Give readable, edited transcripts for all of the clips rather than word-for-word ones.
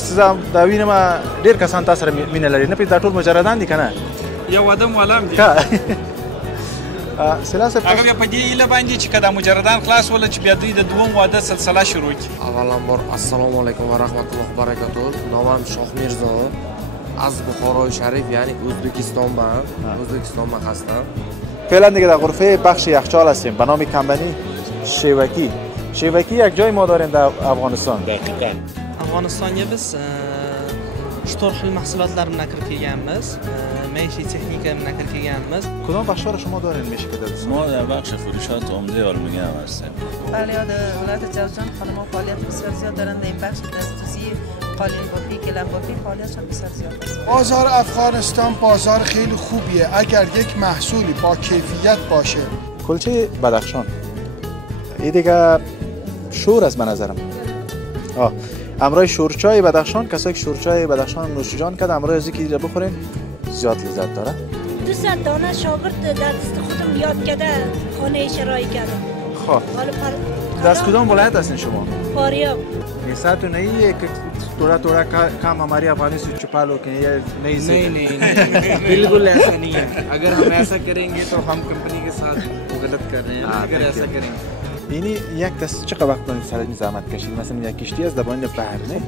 اوس دا وینم ډېر کسان تا سره مینه لري نه پوهېږم دا ټول مجردان دي که نه یو ادم والام دي سلا صاحب هغه بیا په دې هیله باندې چې که دا مجردان خلاص وله چې بیا دوی د دوم واده سلسله شروع کړي. авваланбор ассалому алайкум ва раҳматуллоҳи ва баракатуҳ. номам шоҳмирзо аз бухорои шариф яъни ӯзбекистонам. ӯзбекистонам ҳастам. فعلا دیگه در غرفه بخش یخچال هستیم به نام کمبنی شیوکی. شیوکی یک جای ما داریم در افغانستان. دقیقاً. افغانستانga biz 4 xil mahsulotlar bilan kirib kelganmiz. Maishiy texnika bilan kirib kelganmiz. کدام بخش‌ها رو شما دارین میشه که درست؟ ما در بخش فروشات عمده آلومینیوم هستیم. بله یاد ولایت جوزجان خانم‌ها فعالیت بسیار زیاد دارند. این بخش دستوسی قالین بافی گلم بافی فعالیتشان بسیار زیاد است. بازار افغانستان بازار خیلی خوبیه اگر یک محصولی با کیفیت باشه. کلچه بدخشان این دیگه شور است به نظرم. امروز شورچای بدخشان کسایی که شورچای بدخشان نوشیجان کرد امروز از اینکه بخورین زیاد لذت داره. 200 دانه شاگرد در دست خودم یاد کرده خانه شرایی کردم. خب دست کدام ولایت هستین شما؟ فاریاب. ऐसा तो नहीं है कि थोड़ा थोड़ा काम हमारे अफगानी से छुपा लो कि ये नहीं बिल्कुल ऐसा नहीं है. अगर हम ऐसा करेंगे तो हम कंपनी के साथ गलत कर रहे हैं. अगर ऐसा करेंगे یعنی یک دست چقدر وقت کنید سر این زحمت کشید مثلا یک کشتی از زبان بحر نه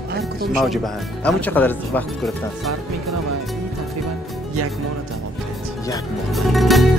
موج بحر اما چقدر وقت گرفتن فرق میکنه و این تقریبا یک ماه رو تمام کرد. یک ماه.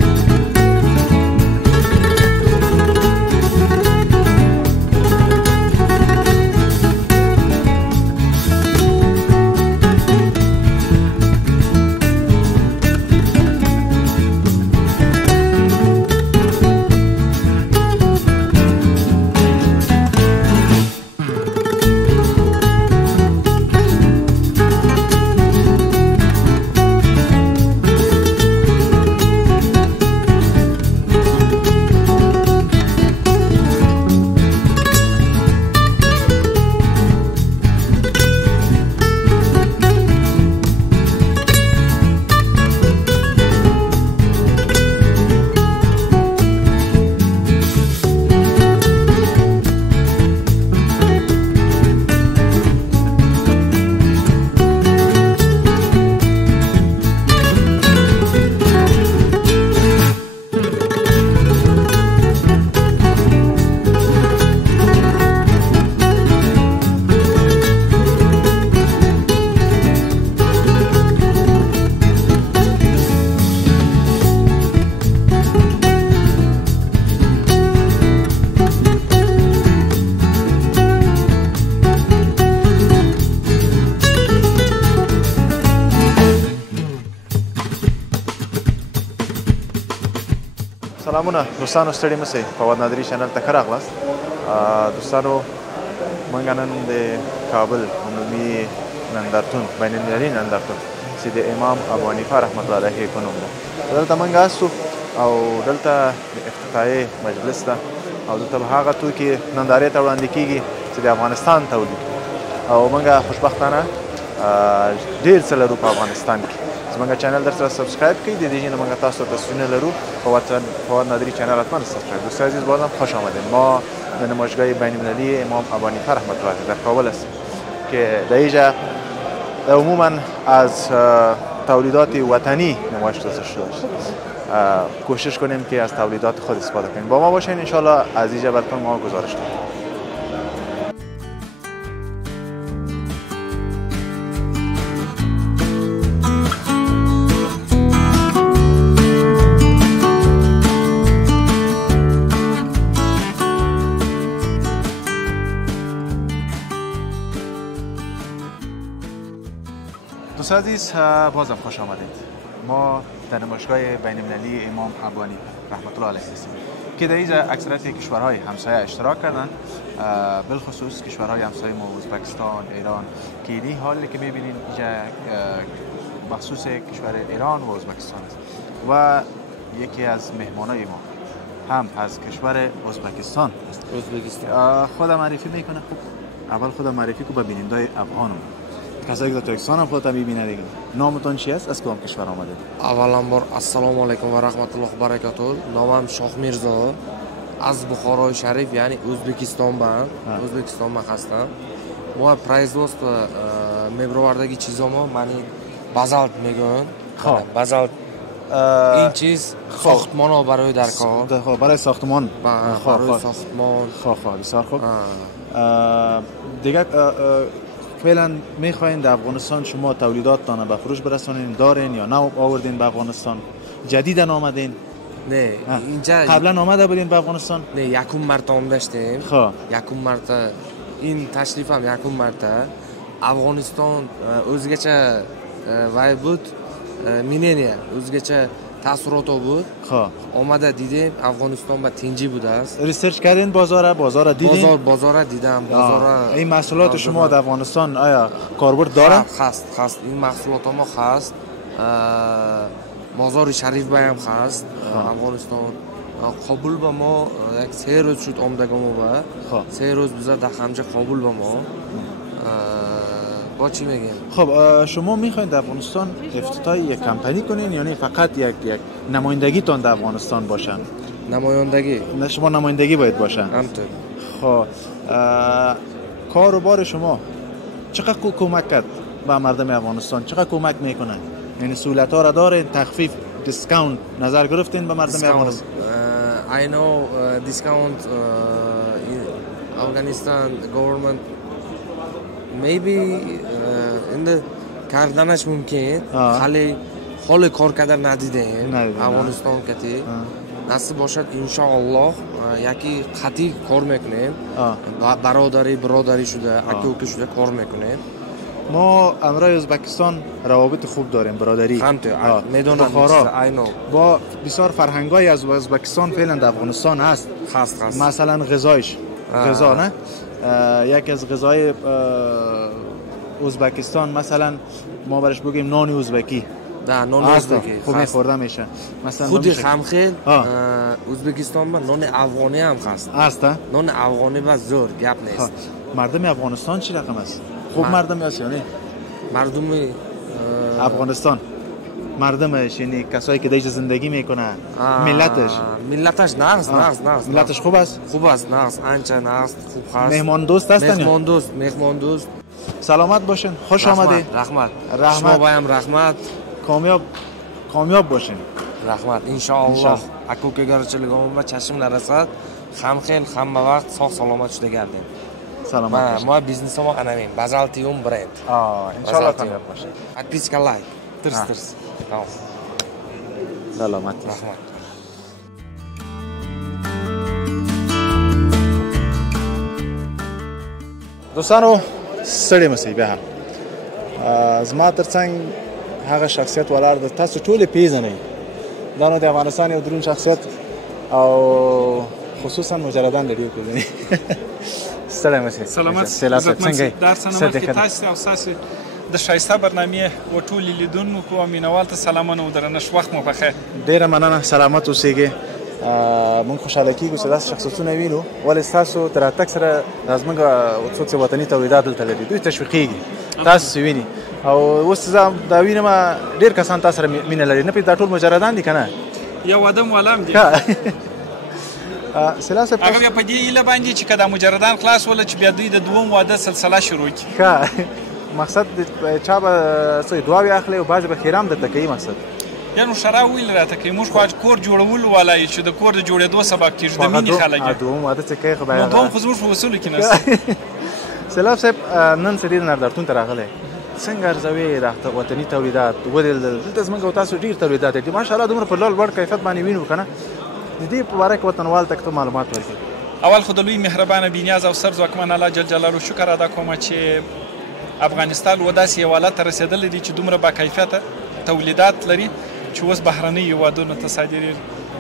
سلامونه دوستانو ستړي مه شئ فواد نادري چینل ته ښه راغلاست. دوستانو موږ نن د کابل عمومي نندارتون بین المللي نندارتون چې د امام ابو حنیفه رحمت الله علیه په نوم ده دلته موږ هستو او دلته د افتتاحیې مجلس ده او دلته به هغه توکي نندارې ته وړاندې کیږي چې د افغانستان تولید او موږ خوشبختانه ډېر څه لرو په افغانستان کې. زموږ چینل در سره سبسکرایب کړئ د دې نه موږ تاسو ته تصویرونه لرو فواد نادری چینل حتما سبسکرایب. دوستان عزیز بازم خوش آمدید. ما در نمایشگاه بین المللی امام ابو حنیفه رحمت الله علیه در کابل هستیم که در اینجا عموما از تولیدات وطنی نمایش گذاشته شده. کوشش کنیم که از تولیدات خود استفاده کنیم. با ما باشین ان شاء الله از اینجا براتون ما گزارش دادیم. دوستان عزیز بازم خوش آمدید. ما در نمایشگاه بین المللی امام ابو حنیفه رحمت الله علیه هستیم که در اینجا اکثریت کشورهای همسایه اشتراک کردن، بالخصوص کشورهای همسایه ما ازبکستان، ایران که این حالی که میبینین اینجا مخصوص کشور ایران و ازبکستان است و یکی از مهمانای ما هم از کشور ازبکستان است. خودم معرفی میکنه. خوب اول خودم معرفی کو ببینیم دای افغانم کسایی که ترکستان هم خودت میبینه دیگه. نامتون چی است؟ از کدام کشور آمدید؟ авваланбор ассалому алайкум ва раҳматуллоҳи ва баракатуҳ. номам шоҳмирзо аз бухорои шариф яъни ӯзбекистонам ҳастам. мо производство مبروردگی چیزامو منی بازالت میگن. خب. بازالت این چیز ساختمان ها برای در کار. خب برای ساختمان. برای ساختمان. خب بسیار خوب. دیگه فعلا میخواین در افغانستان شما تولیداتتان به فروش برسونین، دارین یا نه آوردین به افغانستان؟ جدیدن آمدین؟ نه اینجا قبلا آمده بودین به افغانستان؟ نه یکم مرتبه آمداشتیم. خب یکم مرتبه این تشریفم یکم مرتبه. افغانستان o'zgacha وای بود، مینینیه o'zgacha تاثیرات بود. خب آمده دیدیم افغانستان با تنجی بوده است. ریسرچ کردین بازار دیدین؟ بازار دیدم. این محصولات شما در افغانستان آیا کاربرد داره؟ هست این محصولات ما هست. مزار شریف بایم هست. افغانستان قبول به ما یک 3 روز شد آمدگامو با 3 روز بذار در همجا قبول به ما. با چی میگیم؟ خب شما میخواین در افغانستان افتتاح یک کمپانی کنین یعنی فقط یک نمایندگی تان در افغانستان باشن؟ نمایندگی. نه شما نمایندگی باید باشن. همطور. خب کاروبار شما چقدر کمک کرد به مردم افغانستان؟ چقدر کمک میکنه؟ یعنی سهولت ها را دارین؟ تخفیف، دیسکاونت نظر گرفتین به مردم افغانستان؟ I know discount in Afghanistan government maybe in the کردنش ممکن خالی حال کار کردن ندیدیم افغانستان کتی نصیب باشد انشاءالله یکی خطی کار میکنیم برادری شده اکوکی شده کار میکنیم. ما امروز ازبکستان روابط خوب داریم، برادری. میدونم با بسیار فرهنگای از ازبکستان فعلا در افغانستان هست. مثلا غذایش غذا نه یکی از غذای ازبکستان مثلا ما برش بگیم نان ازبکی. نان ازبکی خوب میخورده میشه. مثلا خودی خمخیل ازبکستان با نان افغانی هم هست. نان افغانی با زور گپ نیست. مردم افغانستان چی رقم است؟ خوب مردمی هست یا نه؟ مردم افغانستان مردمش یعنی کسایی که دیگه زندگی میکنه ملتش نقص ملتش خوب است؟ خوب است، نقص انچه نقص خوب هست. مهمان دوست هستن؟ مهمان دوست. سلامت باشین، خوش آمدید. رحمت شما بایم رحمت. کامیاب باشین. رحمت انشاءالله. اکو که گرچلگام و چشم نرسد خم خیل خم وقت ساخ سلامت شده گردیم. سلامت ما بیزنس ما انامیم بازالتیوم برند. انشاءالله کامیاب باشین. подписка лайк. ترس. سلامت. رحمت. دوستانو ستړي مسئ بیا زما ترڅنګ هغه شخصیت ولاړ د تاسو ټول پیژنئ دا نو د افغانستان یو درون شخصیت او خصوصا مجردان لري پیژنئ ستړي مسئ سلامت څنګه در سلامت کې تاسو او تاسو د شایسته برنامه او ټول لیدونکو او مینوال ته سلامونه ودرنښ وخت مو بخیر. ډیره مننه، سلامت اوسئ. مونږ خوشاله کیږو چې داسې شخصیتونه وینو ولې ستاسو تر راتګ سره زموږ څوک وطني تولیدات دلته لري دوی تشویقیږي تاسو ویني او اوس زه دا وینم ډېر کسان تاسو سره مینه لري نه پرې دا ټول مجردان دي که نه یو ادم والام دي سلا صاحب هغه بیا په دې هیله باندې چې که دا مجردان خلاص وله چې بیا دوی د دوم واده سلسله شروع کړي مقصد چا به څه دعاوې اخلي او بعضې به خیرام درته کوي مقصد یعنی شرا ویل راته کوي موږ خو کور جوړول والای چې د کور د جوړېدو سبب کېږي د مینې خلک دوم واده چې کوي خو بیا دوم خو زموږ په اصولو کې نشته. سلام صاحب نن څه ډېر نندارتون ته راغلی څنګه ارزوي دا وطني تولیدات ودلته زموږ او تاسو ډېر تولیدات دي ماشاءالله دومره په لوړ کیفیت باندې وینو که نه د دې په باره کې وطنوال ته معلومات ورکړي. اول خو د لوی مهربانه بېنیاز او سر ځواکمن الله جل جلاله شکر ادا کوم چې افغانستان و داسې یو حالت ته رسېدلی دی چې دومره با کیفیته تولیدات لري چې اوس بهرنۍ هېوادونو ته صادرېږي.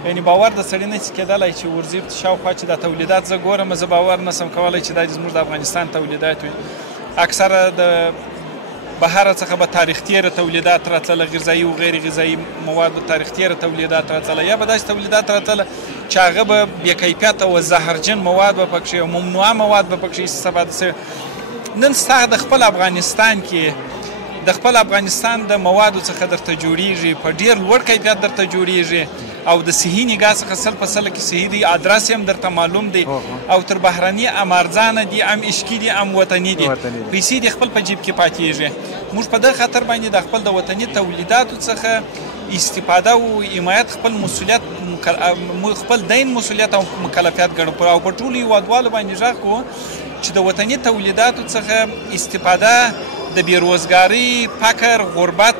یعنې باور د سړي نه شي کېدلی چې ورځې شاوخوا چې دا تولیدات زه ګورم زه باور نه شم کولی چې دا زموږ د افغانستان تولیدات وي. اکثره د بهر څخه به تاریخ تیره تولیدات راتلله غذایي او غیر غذایي مواد به تاریخ تیره تولیدات راتلله یا به داسې تولیدات راتلله چې هغه به بې کیفیته او زهرجن مواد به پکښې او ممنوعه مواد به پکښې استفاده شوي. نن ستا د خپل افغانستان کې د خپل افغانستان د موادو څخه درته جوړیږي په ډېر لوړ کیفیت درته جوړیږي او د صحي نگاه څخه سل په سل کې صحي دی، ادرس هم درته معلوم دی او تر بهرني ام ارزانه دي، ام اشکی دي، ام وطني دي، پیسې د خپل په جیب کې پاتېږي. موږ په دغه خاطر باندې د خپل د وطني تولیداتو څخه استفاده او حمایت خپل مسؤلیت خپل دین مسؤلیت او مکلفیت ګڼو او په ټولو هیوادوالو باندې غږ کوو چې د وطني تولیداتو څخه استفاده د بیروزګارۍ، فقر، غربت،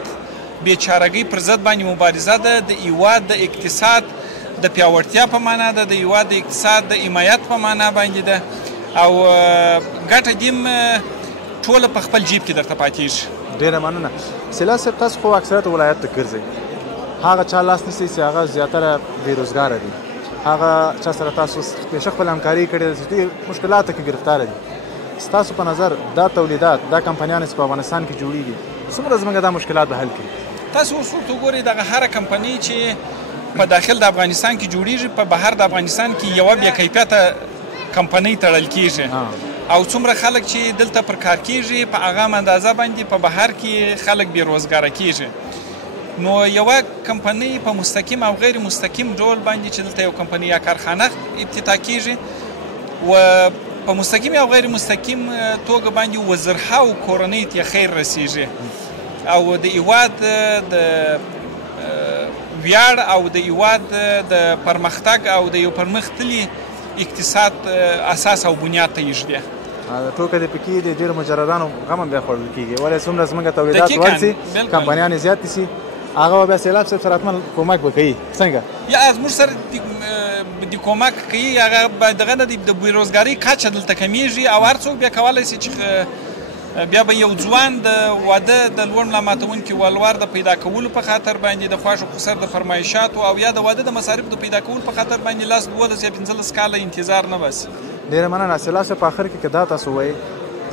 بیچارګۍ پر ضد باندې مبارزه ده. د هیواد د اقتصاد د پیاوړتیا په معنا ده، د هیواد د اقتصاد د حمایت په معنا باندې ده او ګټه دیم ټوله په خپل جیب کې درته پاتېږي. ډېره مننه. سیلا صاحب، تاسو خو اکثریت ولایت ته ګرځئ، هغه چا لاس نیسئ چې هغه زیاتره بېروزګاره دي، هغه چا سره تاسو همیشه خپل همکاري کړې ده چې دوی مشکلاتو کې ګرفتاره دي. ستاسو په نظر دا تولیدات، دا کمپنیانې چې په افغانستان کې جوړېږي، څومره زموږ دا مشکلات به حل کړي؟ تاسو اوس ورته وګورئ، دغه هره کمپنۍ چې په داخل د افغانستان کې جوړېږي، په بهر د افغانستان کې یوه بې کیفیته کمپنۍ تړل کېږي او څومره خلک چې دلته پر کار کېږي په هغه اندازه باندې په بهر کې خلک بېروزګاره کېږي. نو یوه کمپنۍ په مستقیم او غیر مستقیم ډول باندې چې دلته یو کمپنۍ یا کارخانه افتتاح کېږي و په مستقیم او غیر مستقیم توګه باندې وزرهاو کورنۍ ته خیر رسیږي او د هیواد د ویاړ او د هیواد د پرمختګ او د یو پرمختللي اقتصاد اساس او بنیاد ته ایږدي. ټوکه دې پکې د ډېرو مجردانو غم هم بیا خوړل کېږي، ولې څومره زموږ تولیدات لوړ شي، کمپنیانې زیاتې شي، هغه به بیا سیلاب صاحب سره حتما کومک به کوي. څنګه یا زموږ سره د کومک کوي، هغه به دغه د بېروزګارۍ کچه دلته کمیږي او هر څوک بیا کولی شي چې بیا به یو ځوان د واده د لوړ ملا ماتونکي ولور د پیدا کولو په خاطر باندې د خوښ او خسر د فرمایشاتو او یا د واده د مصارف د پیدا کولو په خاطر باندې لاس 12 یا 15 کاله انتظار نه باسي. ډېره مننه. سیلاب صاحب، په آخر کې که دا تاسو وایئ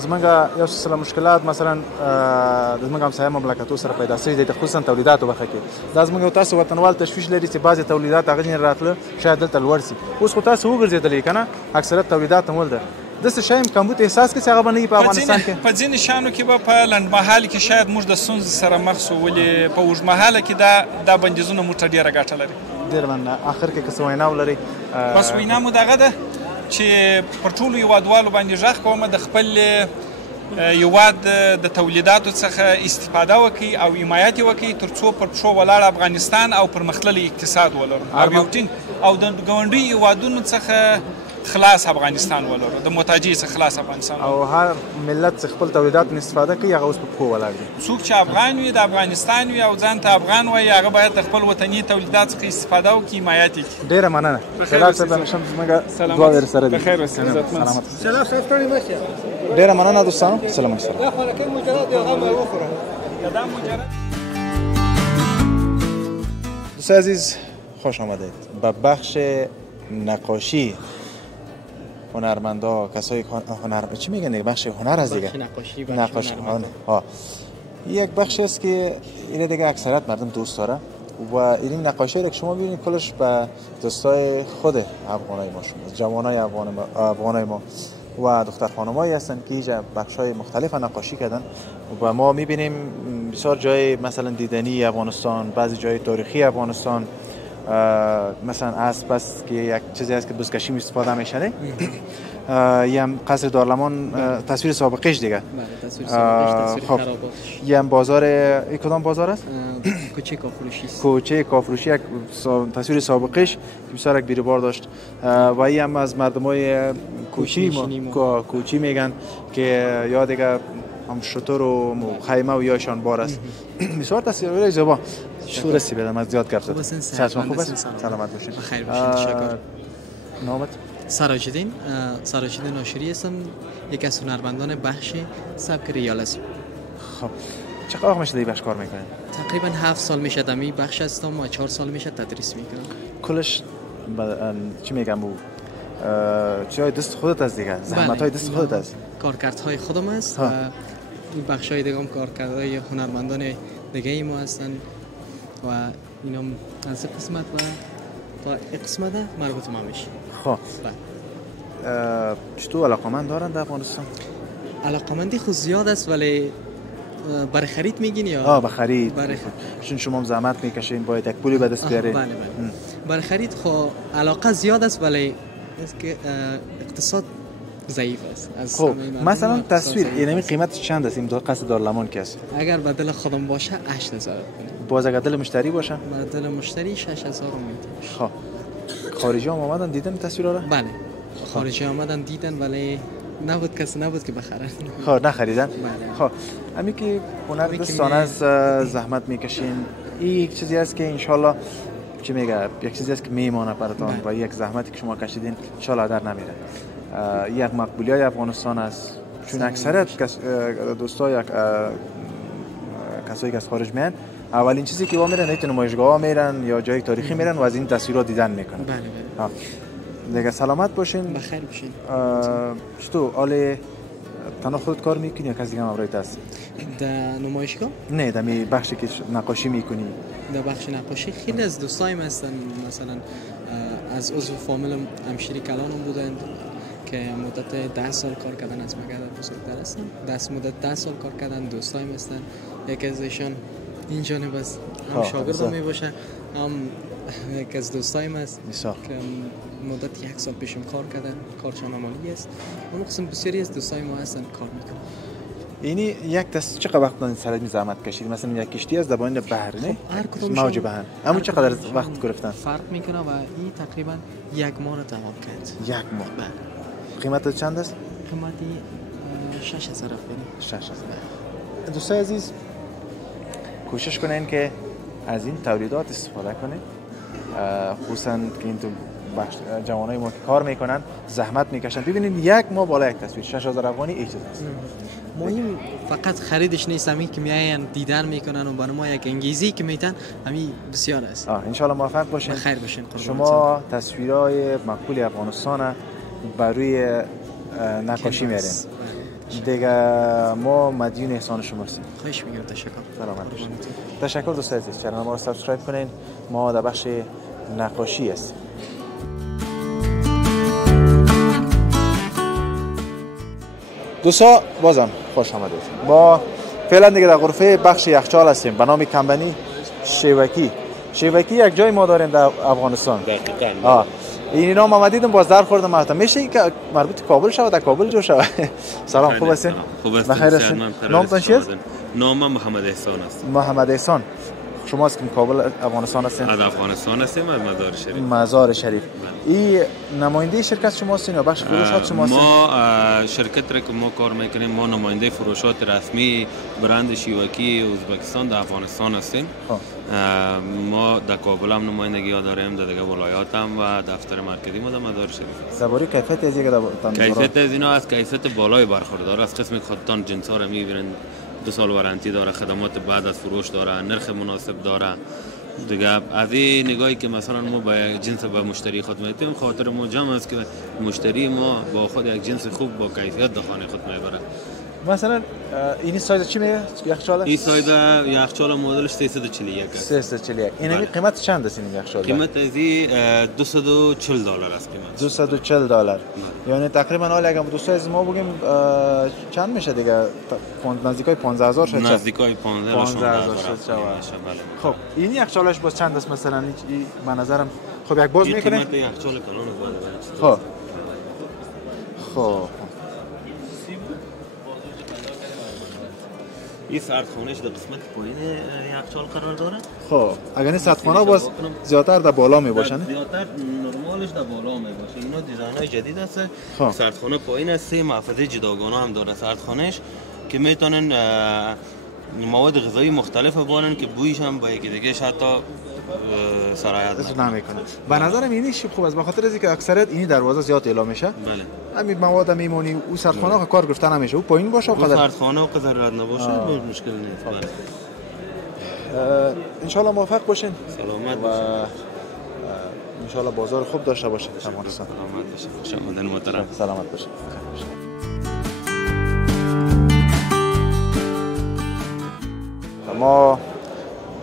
زموږ یو څه مشکلات مثلا د زموږ همسایه مملکتو سره پیدا شوي دي، خصوصا تولیداتو برخه کې، دا زموږ یو تاسو وطنوال تشویش لري چې بعضې تولیدات هغه ځینې راتله شاید دلته لوړ شي. اوس خو تاسو وګرځېدلئ که نه، اکثریت تولیدات هم ولده داسې شی هم کمبود احساس کړي چې هغه به نه وي په افغانستان کې؟ په ځینې شیانو کې به په لنډمهال کې شاید موږ د ستونزې سره مخ شو، ولې په اوږدمهاله کې دا بندیزونه موږ ته ډېره ګټه لري. ډېره مننه. آخر کې که څه وینا ولرئ؟ بس وینا مو دغه ده چې پر ټولو هیوادوالو باندې غږ کوم د خپل هیواد د تولیداتو څخه استفاده وکړي او حمایت یې وکړي تر څو پر پښو ولاړ افغانستان او پرمختللی اقتصاد ولرو او د ګاونډي هیوادونو څخه خلاص افغانستان ولرو، د محتاجۍ څخه خلاص افغانستان او هر ملت چې خپل تولیدات نه استفاده کوي هغه اوس په پښو ولاړ دي. څوک چې افغان وي، د افغانستان وي او ځان ته افغان وایي، هغه باید د خپل وطني تولیدات څخه استفاده وکړي، حمایت یې کړي. ډېره مننه. سیلاب صاحب، همیشه زموږ دعا درسره دي. بخیر اوسئ. سلامت. سیلاب صاحب ستړي مه شئ. ډېره مننه دوستانو. سلام علیکم. دا خوراکي مجرد یو غم وخوره. دا مجرد. دوستان عزیز، خوش آمدید به بخش نقاشی. هنرمندا، کسایی که چی میگن دیگه، بخش هنر از دیگه، نقاشی ها. یک بخشی است که این دیگه اکثریت مردم دوست داره و این نقاشی رو که شما ببینید کلش به دوستای خود افغانای ما شما، جوانای افغانای ما و دختر خانمایی هستن که اینجا بخشای مختلف نقاشی کردن و ما میبینیم بسیار جای مثلا دیدنی افغانستان، بعضی جای تاریخی افغانستان، مثلا اسب است که یک چیزی است که بزکشی استفاده میشه. یه هم قصر دارلمان تصویر سابقش دیگه. بله، تصویر سابقش، تصویر خرابات. یه هم بازار، این کدام بازار است؟ کوچه کافروشی است. کوچه کافروشی یک تصویر سابقش بسیار یک بیروبار داشت و این هم از مردمای کوچی میگن که یا دیگه هم شطور و خیمه و یاشان بار است. بسیار تصویر زیبا. شو رسی بدم از زیاد گفت زد. صحتتون خوب است؟ سلامت باشین. بخیر باشین. تشکر. نامت؟ سراج‌الدین ناشری هستم، یکی از هنرمندان بخش سبک ریال هستم. خب چقدر وقت میشه در بخش کار میکنید؟ تقریبا 7 سال میشه در این بخش هستم و 4 سال میشه تدریس میکنم. کلش چی میگم بو چیای دست خودت است دیگه، زحمت‌های دست خودت است. کارکردهای خودم است و این بخشای دیگه هم کارکردهای هنرمندان دیگه ای ما هستن و اینا از قسمت و تا قسمت مربوط ما میشه. خب چطور علاقمند دارن در افغانستان؟ علاقمندی خود زیاد است ولی برای خرید میگین یا؟ به خرید. چون شما هم زحمت میکشین، باید یک پولی به دست بیارید. بله بله. برای خرید خب علاقه زیاد است ولی که اقتصاد ضعیف است. از خب مثلا تصویر اینمی قیمتش چند است؟ این دو قصد دارالمان که است. اگر بدل خودم باشه 8000 کنیم. باز اگر دل مشتری باشه؟ بدل مشتری 6000 میده. خب خارجی ها آمدن دیدن تصویرها را؟ بله. خارجی آمدن دیدن ولی نبود کسی نبود که بخرن. خب نخریدن؟ بله. خب همین که هنرمندان از زحمت میکشین این یک چیزی است که انشالله چی میگه یک چیزی است که میمونه براتون و یک زحمتی که شما کشیدین انشالله در نمیره. یک مقبولیت افغانستان است چون اکثریت دوستای کسایی که از خارج میان اولین چیزی که میرن ایت نمایشگاه ها میرن یا جای تاریخی میرن و از این تصویرات دیدن میکنن. بله دیگه سلامت باشین. بخیر باشین. چطور حال تنها خودت کار میکنی یا کسی دیگه هم همراهت هست؟ در نمایشگاه؟ نه در بخشی که نقاشی میکنی. در بخش نقاشی خیلی از دوستایم هستن مثلا از عضو فامیلم همشیری کلانم بودن که مدت 10 سال کار کردن از مگه بزرگتر هستن. مدت 10 سال کار کردن دوستایم هستن. یکی از ایشان این جانب است هم شاگردم میباشه هم یک از دوستایم است که مدت 1 سال پیشم کار کردن کارشان عملی است. اون قسم بسیاری از دوستای ما هستن کار میکنن. یعنی یک دست چقدر وقت دادین سر زحمت کشید؟ مثلا یک کشتی از زبان بحر نه موج بحر اما چقدر وقت گرفتن؟ فرق میکنه و این تقریبا 1 ماه رو تمام کرد. 1 ماه. قیمت چند است؟ قیمتی 6000 افغانی. 6000. دوستای عزیز کوشش کنین که از این تولیدات استفاده کنین، خصوصا که این تو جوانای ما که کار میکنن زحمت میکشن. ببینید 1 ماه بالا یک تصویر 6000 افغانی هیچ چیز نیست. مهم فقط خریدش نیست، همین که میاین دیدن میکنن و برای ما یک انگیزی که میتن همین بسیار است. ان شاء الله موفق باشین. خیر باشین. شما تصویرهای مقبول افغانستان بر روی نقاشی میارین. دیگه ما مدیون احسان شما هستیم. خواهش می‌کنم. تشکر. سلامت باشین. تشکر دوستان عزیز. چنل ما رو سابسکرایب کنین. ما در بخش نقاشی هستیم. دوستا بازم خوش آمدید. با فعلا دیگه در غرفه بخش یخچال هستیم به نام کمبنی شیوکی. شیوکی یک جای ما داریم در افغانستان. دقیقاً. این نام آمدیدم باز در خوردم ماتا میشه که مربوط کابل شود، در کابل جو شود. سلام، خوب هستین؟ خوب هستین. بخیر هستین؟ نامتون چیست؟ نامم محمد احسان است. محمد احسان. شما از کابل افغانستان هستین؟ از افغانستان هستیم، از مزار شریف. مزار شریف. این نماینده شرکت شما هستین یا بخش فروشات شما هستین؟ ما شرکت را که ما کار میکنیم ما نماینده فروشات رسمی برند شیوکی ازبکستان در افغانستان هستیم. ما در کابل هم نمایندگی ها داریم، در دیگه ولایات هم و دفتر مرکزی ما در مزار شریف. درباره کیفیت از اینکه کیفیت از اینا از کیفیت بالای برخوردار از قسم خودتان جنس ها را میبینید. 2 سال وارنتی داره، خدمات بعد از فروش داره، نرخ مناسب داره. دیگه از این نگاهی که مثلا ما با یک جنس به مشتری خود میتیم خاطر ما جمع است که مشتری ما با خود یک جنس خوب با کیفیت در خانه خود میبره. مثلا این سایز چی میگه یخچال؟ این سایز یخچال مدلش 341 است. 341. این قیمت چند است این یخچال؟ قیمت از این $240 است قیمت. $240. یعنی تقریبا حالا اگه دوستای از ما بگیم چند میشه دیگه؟ نزدیکای 15000 شد. نزدیکای 15000 شد. خب این یخچالش باز چند است مثلا؟ این به نظرم خب یک باز میکنه. قیمت یخچال کلان خب خب این سردخانهش در قسمت پایین یخچال قرار داره. خب اگر این سردخانه باز زیادتر در بالا می باشن؟ زیادتر نرمالش در بالا می باشه. اینا دیزاین‌های جدید است. سردخانه پایین است، 3 محفظه جداگانه هم داره سردخانهش که میتونن مواد غذایی مختلف ببرن که بویش هم با یکی دیگه حتی سرایت نمیکنه. به نظرم اینی خوب است بخاطر از اینکه اکثریت اینی دروازه زیاد اعلام میشه. بله. همین مواد میمونی او سردخانه کار گرفته نمیشه. او پایین باشه و سردخانه و ضرورت نباشه مشکل نیست. بله. ان شاء الله موفق باشین. سلامت باشین. ان شاء الله بازار خوب داشته باشین. سلامت باشین. خوش آمدین محترم. سلامت باشین. ما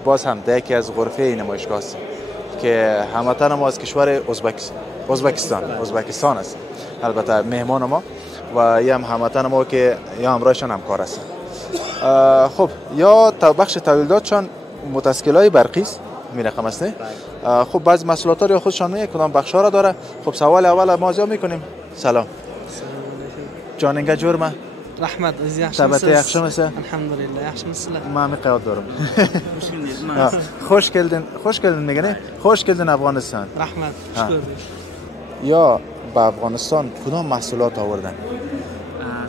باز هم در یکی از غرفه نمایشگاه هستیم که هموطن ما از کشور ازبکستان است. البته مهمان ما و یا هموطن ما که یا همراهشان همکار هستن. خب یا بخش تولیداتشان متسکل‌های برقی است می رقم است نه؟ خب بعضی محصولات رو خودشان میگه کدام بخشا را داره. خب سوال اول ما زیاد میکنیم. سلام جاننگا جرمه رحمت از ثبت yaxshi misiz? الحمدلله yaxshimisizlar من قیاد دارم. خوش geldin میگه. خوش geldin افغانستان. رحمت شکر. یا به افغانستان کدام محصولات آوردن؟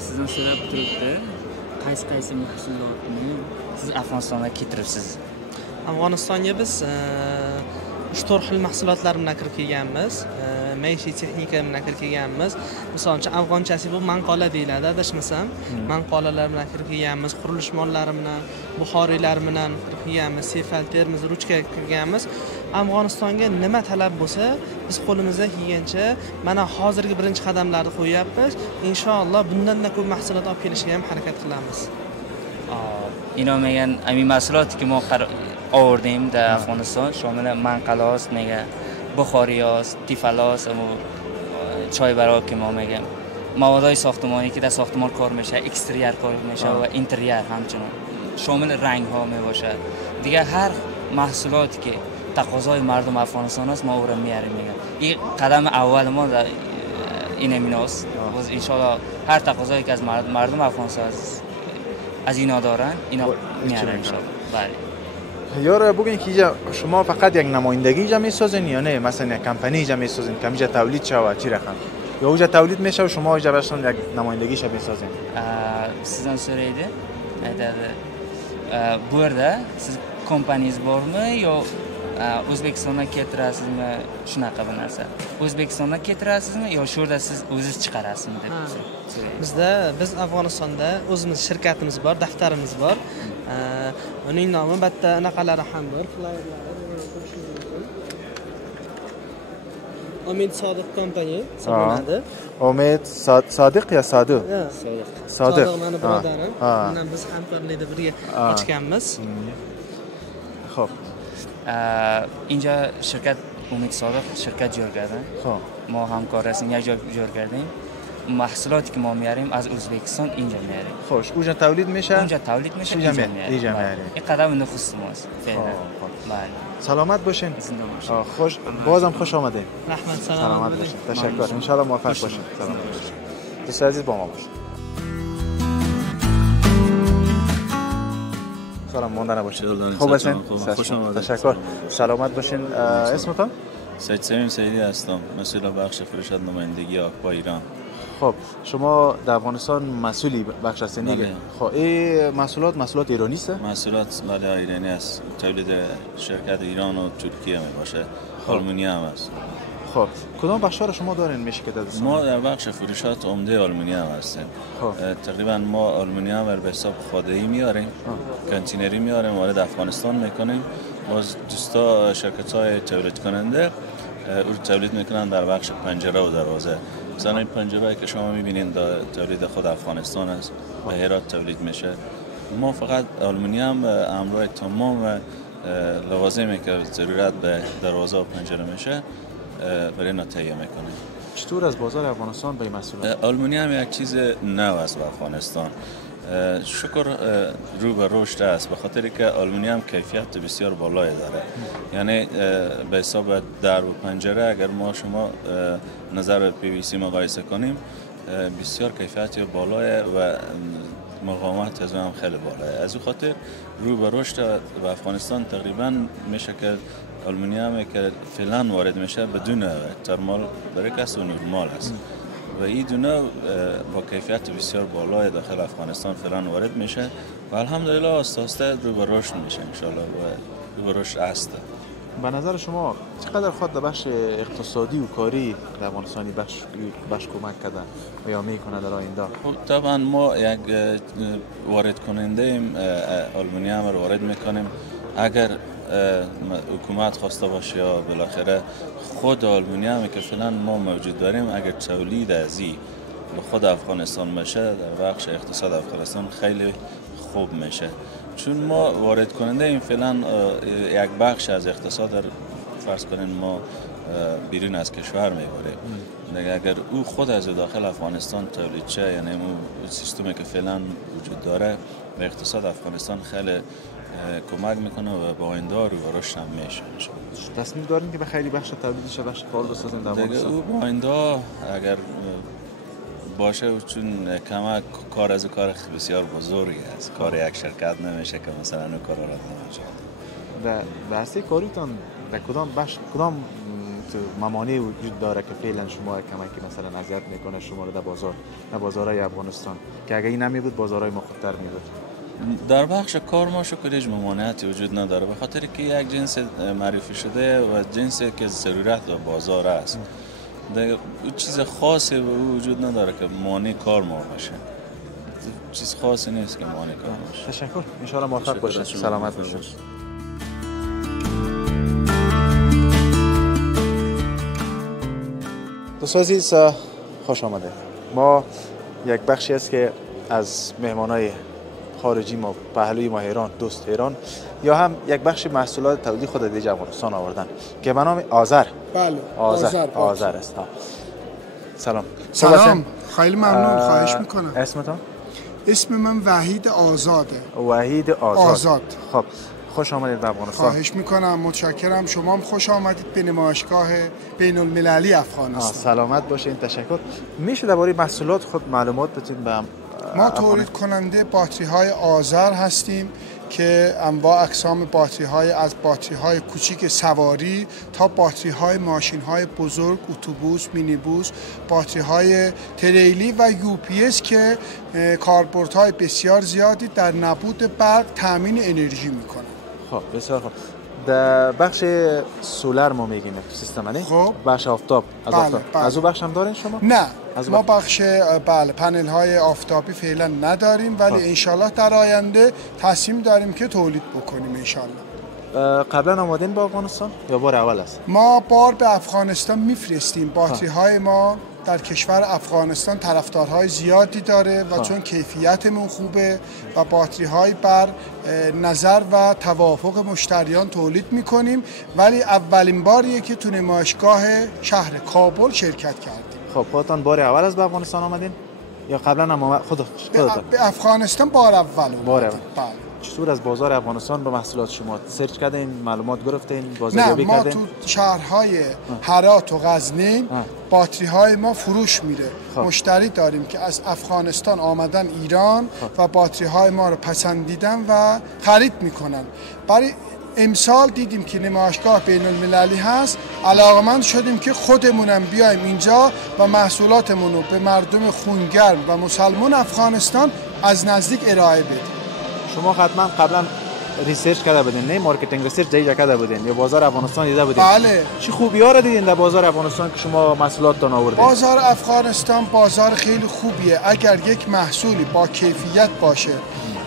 sizdan so'rab turibdi qaysi mahsulotni siz Afg'onistonga keltiribsiz? Afg'onistonga biz 3-4 xil mahsulotlar bilan kirib kelganmiz. Maishiy texnika bilan kirib kelganmiz. Misol uchun afg'onchasi bu manqola deyiladi, adashmasam. Manqolalar bilan kirib kelganmiz, qurilish mollari bilan, buxoriylar bilan kirib kelganmiz, sefal, termiz, ruchka kirganmiz. Afg'onistonga nima talab bo'lsa, biz qo'limizdan kelgancha mana hozirgi birinchi qadamlarni qo'yapmiz. Inshaalloh bundan-da ko'p mahsulot olib kelishga ham harakat qilamiz. اینا میگن امی محصولاتی که ما آوردیم در افغانستان شامل منقلاست، میگه بخاریاست، تیفلاست و چای برا که ما میگیم موادهای ساختمانی که در ساختمان کار میشه، اکستریر کار میشه و اینتریر همچنان شامل رنگ ها میباشه. دیگه هر محصولاتی که تقاضای مردم افغانستان است ما او را میاریم. میگم این قدم اول ما در این امیناست. باز ان شاء الله هر تقاضایی که از مردم افغانستان از اینا دارن اینا میارن ان شاء الله. بله. یارو بگین که شما فقط یک نمایندگی جا میسازین یا نه مثلا یک کمپانی جا میسازین که اینجا تولید شوه چی رقم یا اونجا تولید میشه و شما اینجا براشون یک نمایندگی شو میسازین؟ sizdan so'raydi aytadi bu yerda siz kompaniyingiz bormi yo O'zbekistondan keltirasizmi shunaqa bir narsa O'zbekistondan keltirasizmi yo shu yerda siz o'zingiz chiqarasizmi deb biz Afg'onistonda o'zimiz shirkatimiz bor, daftarimiz bor. Uning nomi bitta anaqalari ham bor. Umid Sodiq kompaniya hisoblanadi. Umid Sodiq ya Sodiq? Sodiq. Mani birodarim. Bundan biz hamkorlikda birga ochganmiz. Xo'p. اینجا شرکت امید صادق شرکت جور کردن. خب ما همکار هستیم یک جا جور کردیم. محصولاتی که ما میاریم از ازبکستان اینجا میاریم. خوش اونجا تولید میشه؟ اونجا تولید میشه اینجا میاریم. این قدم نخست ماست. بله. سلامت باشین. خوش بازم خوش آمدید. رحمت سلامت باشین. تشکر. ان شاء الله موفق باشین. سلامت باشین. دوست عزیز با ما باشین. سلام ماندن باشین. خوب هستین؟ خوش آمدید. تشکر. سلامت باشین. اسمتون؟ سید سمیم سیدی هستم. مسئول بخش فروشات نمایندگی آکپا ایران. خب شما در افغانستان مسئولی بخش هستین دیگه. خب این محصولات ایرانی است؟ محصولات بله ایرانی است. تولید شرکت ایران و ترکیه می باشه. آلومینیوم است. خب کدام بخش‌ها را شما دارین میشه که ما در بخش فروشات عمده آلومینیوم هستیم. تقریبا ما آلومینیوم رو به حساب خودی میاریم، کانتینری میاریم وارد افغانستان میکنیم. باز دوستا شرکت‌های تولید کننده او تولید میکنن در بخش پنجره و دروازه. مثلا این پنجره که شما میبینید تولید خود افغانستان است، به هرات تولید میشه. ما فقط آلومینیوم همراه تمام لوازمی که ضرورت به دروازه و پنجره میشه برای اینا تهیه میکنیم. چطور از بازار افغانستان به این محصولات؟ آلومینیوم یک چیز نو است به افغانستان. شکر رو به رشد است به خاطر که آلومینیوم کیفیت بسیار بالایی داره. یعنی به حساب در و پنجره اگر ما شما نظر به پی وی سی مقایسه کنیم بسیار کیفیت بالای و مقاومت از هم خیلی بالایی. از این خاطر رو به رشد به افغانستان تقریبا میشه که آلومینیومی که فعلا وارد میشه بدون ترمال برعکس و نورمال است و این دونه با کیفیت بسیار بالای داخل افغانستان فعلا وارد میشه و الحمدلله آسته رو به رشد میشه ان شاء الله و رو به رشد است. به نظر شما چقدر خود در بخش اقتصادی و کاری در افغانستانی بخش کمک کرده و یا میکنه در آینده؟ طبعا ما یک وارد کننده ایم آلومینیوم رو وارد میکنیم. اگر حکومت خواسته باشه یا بالاخره خود آلومینیومی که فعلا ما موجود داریم اگر تولید ازی به خود افغانستان بشه در بخش اقتصاد افغانستان خیلی خوب میشه. چون ما وارد کننده این فعلا یک بخش از اقتصاد فرض کنین ما بیرون از کشور میبره. دیگه اگر او خود از داخل افغانستان تولید شه، یعنی اون سیستمی که فعلا وجود داره به اقتصاد افغانستان خیلی کمک میکنه و با آینده رو و رشد هم میشه. تصمیم دارین که به خیلی بخش تولیدش بخش فعال بسازین در افغانستان؟ دیگه او با آینده اگر باشه، چون کمک کار از کار بسیار بزرگی است. کار یک شرکت نمیشه که مثلا اون کار را نمیشه. در بحث کاریتان در کدام بخش کدام ممانعی وجود داره که فعلا شما کمکی مثلا اذیت میکنه شما رو در بازار، در بازارهای افغانستان، که اگه این نمی بود بازارهای ما خودتر می بود؟ در بخش کار ما شکر هیچ ممانعتی وجود نداره، به خاطر که یک جنس معرفی شده و جنسی که ضرورت به بازار است. دیگه چیز خاصی به وجود نداره که مانع کار ما باشه. چیز خاصی نیست که مانع کار باشه. تشکر. ان شاء الله موفق باشید. سلامت باشید. دوستان عزیز خوش آمده. ما یک بخشی است که از مهمانای خارجی ما، پهلوی ما ایران، دوست ایران، یا هم یک بخش محصولات تولیدی خود دیگه افغانستان آوردن که به نام آذر. بله، آذر است. سلام. خیلی ممنون. خواهش میکنم. اسمتون؟ اسم من وحید آزاده. وحید آزاد. خب خوش آمدید به افغانستان. خواهش میکنم. متشکرم. شما هم خوش آمدید به نمایشگاه بین المللی افغانستان. سلامت باشین. تشکر. میشه درباره محصولات خود معلومات بدین به ما تولید کننده باتری های آذر هستیم که انواع اقسام باتری های از باتری های کوچیک سواری تا باتری های ماشین های بزرگ، اتوبوس، مینیبوس، باتری های تریلی و یو پی اس که کاربردهای بسیار زیادی در نبود برق تامین انرژی میکنه. خب بسیار خوب. در بخش سولر ما میگیم سیستم نه؟ خب بخش آفتاب از آفتاب. از اون بخش هم دارین شما؟ نه. ما بخش پنل های آفتابی فعلا نداریم، ولی انشالله در آینده تصمیم داریم که تولید بکنیم انشالله. قبلا آمدین به افغانستان یا بار اول است؟ ما بار به افغانستان میفرستیم. باتری های ما در کشور افغانستان طرفدارهای زیادی داره و چون کیفیتمون خوبه و باتری های بر نظر و توافق مشتریان تولید میکنیم، ولی اولین باریه که تو نمایشگاه شهر کابل شرکت کردیم. خب خودتان بار اول از به افغانستان آمدین یا قبلا هم خودتان؟ به افغانستان بار اول. بار اول. چطور از بازار افغانستان به محصولات شما سرچ کردین، معلومات گرفتین، بازاریابی کردین؟ نه، ما تو شهرهای هرات و غزنین باتری های ما فروش میره. مشتری داریم که از افغانستان آمدن ایران و باتری های ما رو پسندیدن و خرید میکنن. برای امسال دیدیم که نمایشگاه بین المللی هست، علاقمند شدیم که خودمونم بیایم اینجا و محصولاتمون رو به مردم خونگرم و مسلمان افغانستان از نزدیک ارائه بدیم. شما حتما قبلا ریسرچ کرده بودین، نه مارکتینگ ریسرچ جایی کرده بودین یا بازار افغانستان دیده بودین؟ بله. چه خوبی‌ها رو دیدین در بازار افغانستان که شما محصولاتتون آوردین؟ بازار افغانستان بازار خیلی خوبیه. اگر یک محصولی با کیفیت باشه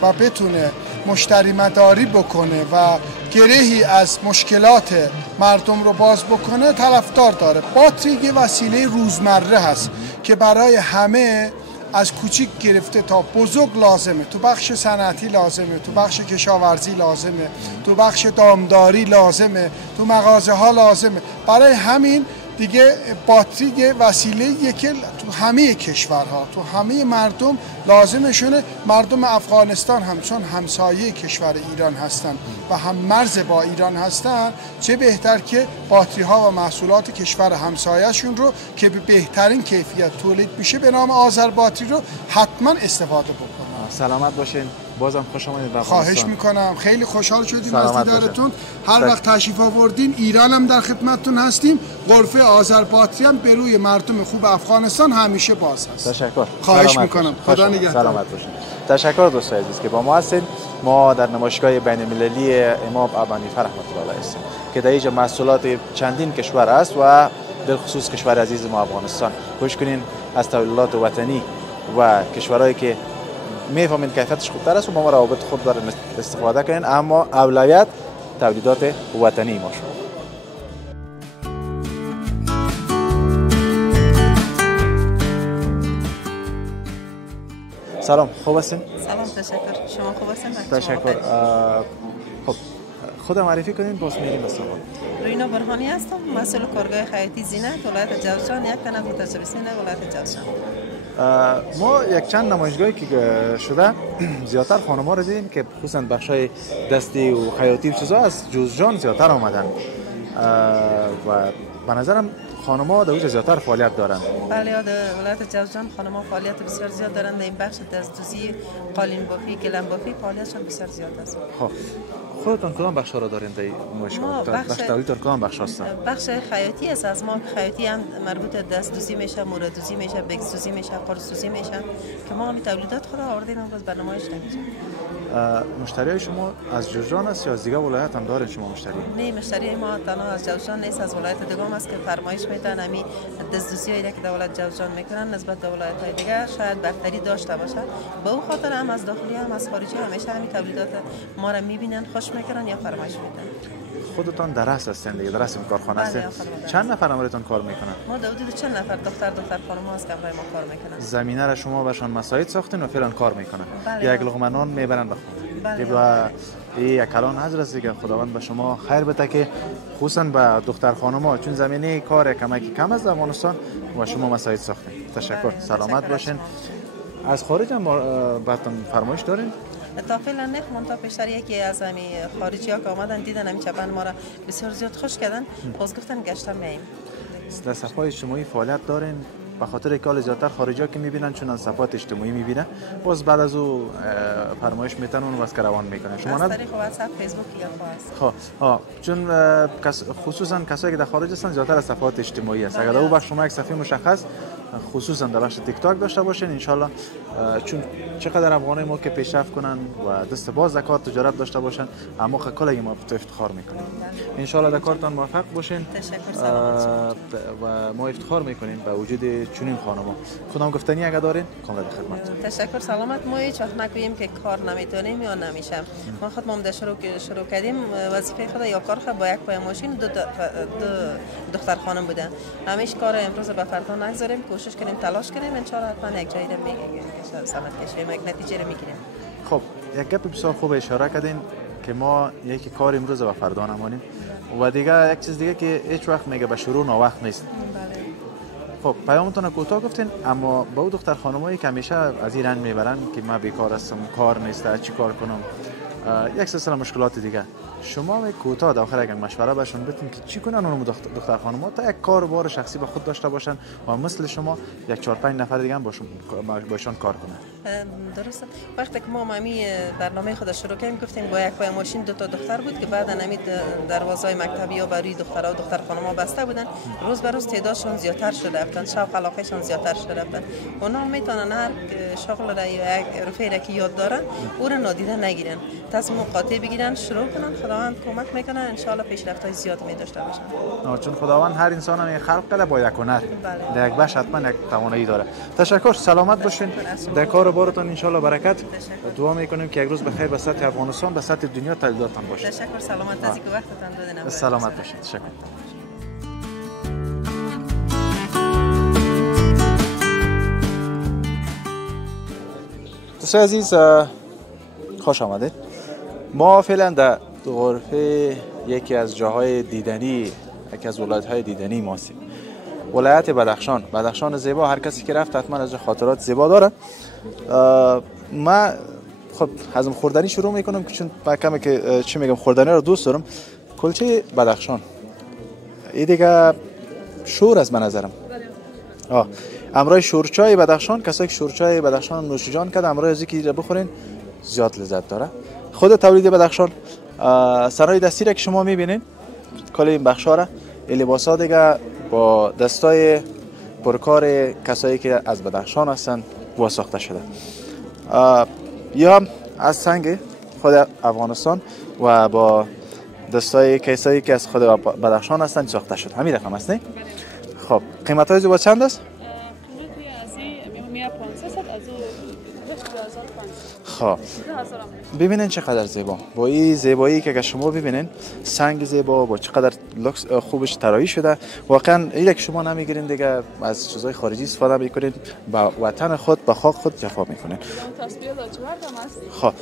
و بتونه مشتری مداری بکنه و گرهی از مشکلات مردم رو باز بکنه، طرفدار داره. باتری یه وسیله روزمره هست که برای همه از کوچیک گرفته تا بزرگ لازمه. تو بخش صنعتی لازمه، تو بخش کشاورزی لازمه، تو بخش دامداری لازمه، تو مغازه ها لازمه. برای همین دیگه باتری یه وسیله که تو همه کشورها، تو همه مردم لازمشونه. مردم افغانستان همچون همسایه کشور ایران هستن و هم مرز با ایران هستن، چه بهتر که باتری ها و محصولات کشور همسایه‌شون رو که به بهترین کیفیت تولید میشه به نام آذر باتری رو حتما استفاده بکنن. سلامت باشین. بازم خوش آمدید به افغانستان. خواهش میکنم. خیلی خوشحال شدیم از دیدارتون. هر وقت تشریف آوردین ایران هم در خدمتتون هستیم. غرفه آذر باتری هم به روی مردم خوب افغانستان همیشه باز هست. تشکر. خواهش میکنم. خدا نگهدار. سلامت باشین. تشکر دوستان عزیز که با ما هستین. ما در نمایشگاه بین المللی امام ابو حنیفه رحمت الله علیه هستیم که در اینجا محصولات چندین کشور است و در خصوص کشور عزیز ما افغانستان. کوشش کنین از تولیدات وطنی و کشورهایی که میفهمین کیفیتش خوبتر است و با ما روابط خوب دارن استفاده کنین، اما اولویت تولیدات وطنی ما شد. سلام، خوب هستین؟ سلام، تشکر. شما خوب هستین؟ تشکر. خب خود معرفی کنین باز میریم مسابقه. روینا برهانی هستم، مسئول کارگاه خیاطی زینت ولایت جوزجان، یک تن از متشبثین ولایت جوزجان. ما یک چند نمایشگاهی که شده زیادتر خانم‌ها رو دیدیم که خصوصا بخشای دستی و خیاطی و چیزا از جوزجان زیادتر آمدن و به نظرم خانم‌ها در اونجا زیادتر فعالیت دارن. بله، در ولایت جوزجان خانم‌ها فعالیت بسیار زیاد دارن. در این بخش دست‌دوزی، قالین بافی، گلم بافی فعالیتشون بسیار زیاد است. خب خودتون کدام بخشا را دارین در نمایشگاه؟ بخش تولیدتون کدام بخش هست؟ بخش خیاطی است. از ما خیاطی هم مربوط دست‌دوزی میشه، موردوزی میشه، بکس‌دوزی میشه، قرص‌دوزی میشه که ما همین تولیدات خود را آوردیم امروز به نمایش نمی‌ذاریم. مشتریای شما از جوزجان است یا از دیگه ولایت هم دارین شما مشتری؟ نه، مشتری ما تنها از جوزجان نیست، از ولایت دیگه هم است که فرمایش میدن. همین دست‌دوزیایی که در ولایت جوزجان میکنن نسبت به ولایت‌های دیگه شاید برتری داشته باشه. به اون خاطر هم از داخلی هم از خارجی همیشه همین تولیدات ما را میبینن، خوش میکنن یا فرمایش میدن. خودتون در رأس هستین دیگه، در رأس کارخانه هستین. چند نفر امروزتون کار میکنن؟ ما حدود چند نفر دختر خانم هست که برای ما کار میکنن. زمینه را شما بهشون مساعد ساختین و فعلا کار میکنن. یک لقمه نان میبرن بخورن. و یک کلان حضرت دیگه خداوند به شما خیر بده که خصوصا به دختر خانم‌ها چون زمینه کار کمکی کم از افغانستان و شما مساعد ساختین. تشکر. سلامت باشین. از خارج هم براتون فرمایش دارین؟ تا فعلا نه، منتها پیشتر یکی از همین خارجی ها که آمدن دیدن همین چپن ما را بسیار زیاد خوش کردن، باز گفتن گشتم میاییم. در صفحه اجتماعی فعالیت دارین؟ به خاطر که زیادتر خارجی ها که میبینن چون صفحات اجتماعی میبینن باز بعد از او فرمایش میتن اون واسه روان میکنن. شما از طریق واتساپ، فیسبوک یا خاص چون خصوصا کسایی که در خارج هستن زیادتر از صفحات اجتماعی است. اگر او بخش شما یک صفحه مشخص خصوصا در بخش تیک تاک داشته باشین ان شاء الله، چون چقدر افغانای ما که پیشرفت کنن و دست باز در کار تجارت داشته باشن اما کلای ما افتخار میکنیم. ان شاء الله در کارتان موفق باشین. و ما افتخار میکنیم به وجود چنین خانم‌ها. کدام گفتنی اگه دارین کاملا خدمت. تشکر. سلامت. ما هیچ وقت نگوییم که کار نمیتونیم یا نمیشم. ما خودمون در شروع کردیم وظیفه خود یا کار خود با یک پای ماشین دو دختر خانم بودن. همیشه کار امروز به فردا نگذاریم، کوشش کنیم، تلاش کنیم، ان شاء الله حتما یک جایی رو میگیریم که سمت کشیم، یک نتیجه رو میگیریم. خب یک گپ بسیار خوب اشاره کردین که ما یک کار امروز به فردا نمانیم و دیگه یک چیز دیگه که هیچ وقت میگه به شروع ناوقت نیست. خب پیامتون کوتاه گفتین، اما با دختر خانمایی که همیشه از ایران میبرن که من بیکار هستم، کار نیست، چی کار کنم، یک سلسله مشکلات دیگه، شما کوتاه داخل اگر مشوره بهشون بدین که چی کنن اون دختر خانم‌ها تا یک کاروبار شخصی به خود داشته باشن و مثل شما یک 4-5 نفر دیگه هم باشون کار کنن. درسته. وقتی که ما مامی برنامه خود شروع کردیم گفتیم با یک پای ماشین 2 تا دختر بود که بعدا همین دروازهای مکتبی ها برای دخترها و دختر خانم‌ها بسته بودن، روز به روز تعدادشون زیادتر شده رفتن، شوق علاقهشون زیادتر شده رفتن. اونا میتونن هر شغل را یا یک رفیقی را که یاد دارن او را نادیده نگیرن، تصمیم قاطع بگیرن، شروع کنن، خداوند کمک میکنه، ان شاء الله پیشرفت‌های زیاد می داشته باشن. چون خداوند هر انسان هم خلق کرده با یک هنر، در یک بخش حتما یک توانایی داره. تشکر. سلامت باشین. در کاربارتون ان شاء الله برکت. دعا میکنیم که یک روز بخیر به سطح افغانستان، به سطح دنیا تولیداتتان باشه. تشکر. سلامت. از اینکه وقتتون دادین. سلامت باشین. تشکر. دوستان عزیز خوش آمدید. ما فعلا در غرفه یکی از جاهای دیدنی، یکی از ولایت‌های دیدنی ما هستیم، ولایت بدخشان. بدخشان زیبا، هر کسی که رفت حتما از خاطرات زیبا داره. ما خب هضم خوردنی شروع میکنم که چون با کمی که چی میگم خوردنی رو دوست دارم. کلچه بدخشان این دیگه شور از من نظرم. امروز شورچای بدخشان، کسایی که شورچای بدخشان نوش جان کرد امروز از اینکه بخورین زیاد لذت داره. خود تولید بدخشان، صنایع دستی را که شما میبینین کل این بخشا را، این لباسا دیگه با دستای پرکار کسایی که از بدخشان هستن واساخته شده، یا از سنگ خود افغانستان و با دستای کسایی که از خود بدخشان هستن ساخته شده. همین رقم است نه؟ خب قیمت های زیبا چند است؟ خب ببینین چقدر زیبا، با این زیبایی که شما ببینین، سنگ زیبا با چقدر لوکس خوبش طراحی شده. واقعا اینه که شما نمیگیرین دیگه از چیزای خارجی استفاده میکنین، با وطن خود با خاک خود جفا میکنین. خب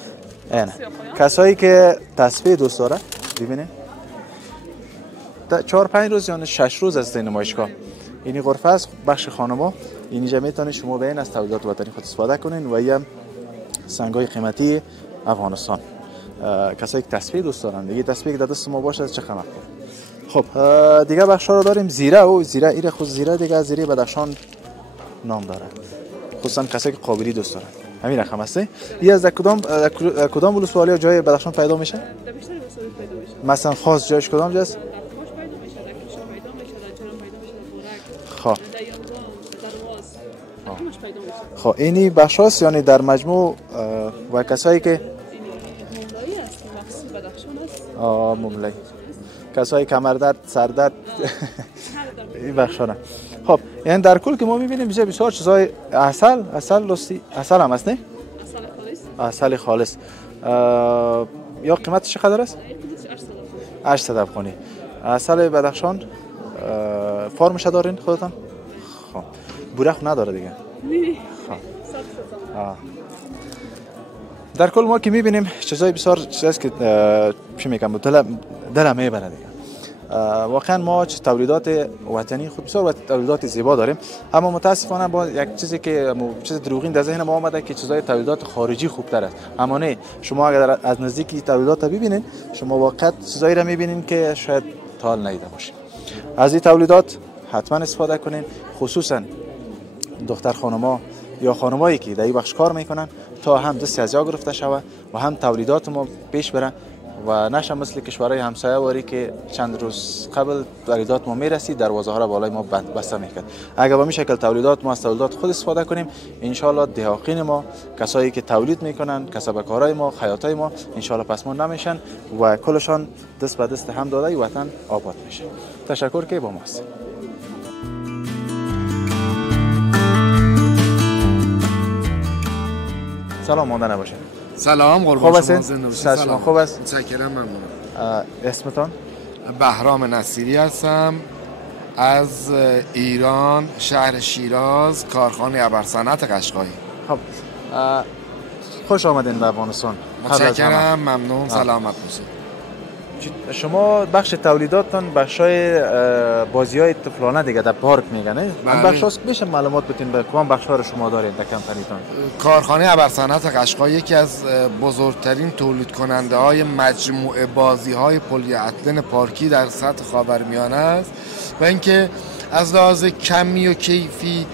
اینه کسایی که تسبیح دوست داره ببینید 4-5 روز یا 6 روز از نمایشگاه. اینی غرفه است بخش خانما. اینجا میتونید شما بیاین از تولیدات وطنی خود استفاده کنین و این سنگای قیمتی افغانستان. کسایی که تسبیح دوست دارن دیگه تسبیح در دست ما باشه چه خبر. خب دیگه بخشا رو داریم زیره و زیره ایره خود زیره دیگه زیره بدخشان نام داره. خصوصا کسایی که قابلی دوست دارن. همین رقم هسته. این از کدام ولسوالی جای بدخشان پیدا میشه؟ در بیشتر ولسوالی پیدا میشه. مثلا خاص جایش کدام جاست؟ در خوش پیدا میشه، در کشا پیدا میشه، در چرم پیدا میشه، در خب در یانگان، در واز. در همش پیدا میشه. خب اینی بخشاست یعنی در مجموع و کسایی که مملایی است که مخصوص بدخشان است. مملایی کسایی کمردرد سردرد این بخشانه. خب یعنی در کل که ما میبینیم بیشتر بسیار چیزای عسل راستی عسل هم است نه؟ عسل خالص. یا قیمتش چقدر است؟ 800 افغانی. عسل بدخشان فرمش دارین خودتان؟ خب بورق نداره دیگه. خب در کل ما که میبینیم چیزای بسیار چیزاست که چی میگم دلم میبره دیگه. واقعا ما تولیدات وطنی خود بسیار تولیدات زیبا داریم، اما متاسفانه با یک چیزی که چیز دروغین در ذهن ما آمده که چیزای تولیدات خارجی خوبتر است. اما نه، شما اگر از نزدیک تولیدات ببینید شما واقعا چیزایی را میبینید که شاید تا حال ندیده باشید. از این تولیدات حتما استفاده کنین، خصوصا دختر خانما یا خانمایی که در این بخش کار میکنن تا هم دست از جا گرفته شود و هم تولیدات ما پیش بره و نشه مثل کشورهای همسایه واری که چند روز قبل تولیدات ما میرسید دروازه ها را بالای ما بسته میکرد. اگر با این شکل تولیدات ما از تولیدات خود استفاده کنیم انشالله دهاقین ما، کسایی که تولید میکنن، کسب کارهای ما، خیاطای ما انشالله پسماند نمیشن و کلشان دست به دست هم داده وطن آباد میشه. تشکر که با ماست. سلام مانده نباشه. سلام قربان شما زنده باشید. سلام خوب است؟ متشکرم ممنونم. اسمتون؟ بهرام نصیری هستم از ایران، شهر شیراز، کارخانه ابرصنعت قشقایی. خب خوش آمدین به افغانستان. متشکرم ممنون سلامت باشید. شما بخش تولیداتتان بخشای بازی‌های طفلانه دیگه در پارک میگن نه؟ این بخشاست میشه معلومات بدین به کدام بخشا رو شما دارید در کمپانیتون؟ کارخانه ابرصنعت قشقایی یکی از بزرگترین تولید کننده های مجموعه بازی‌های پلی اتلن پارکی در سطح خاورمیانه است و اینکه از لحاظ کمی و کیفی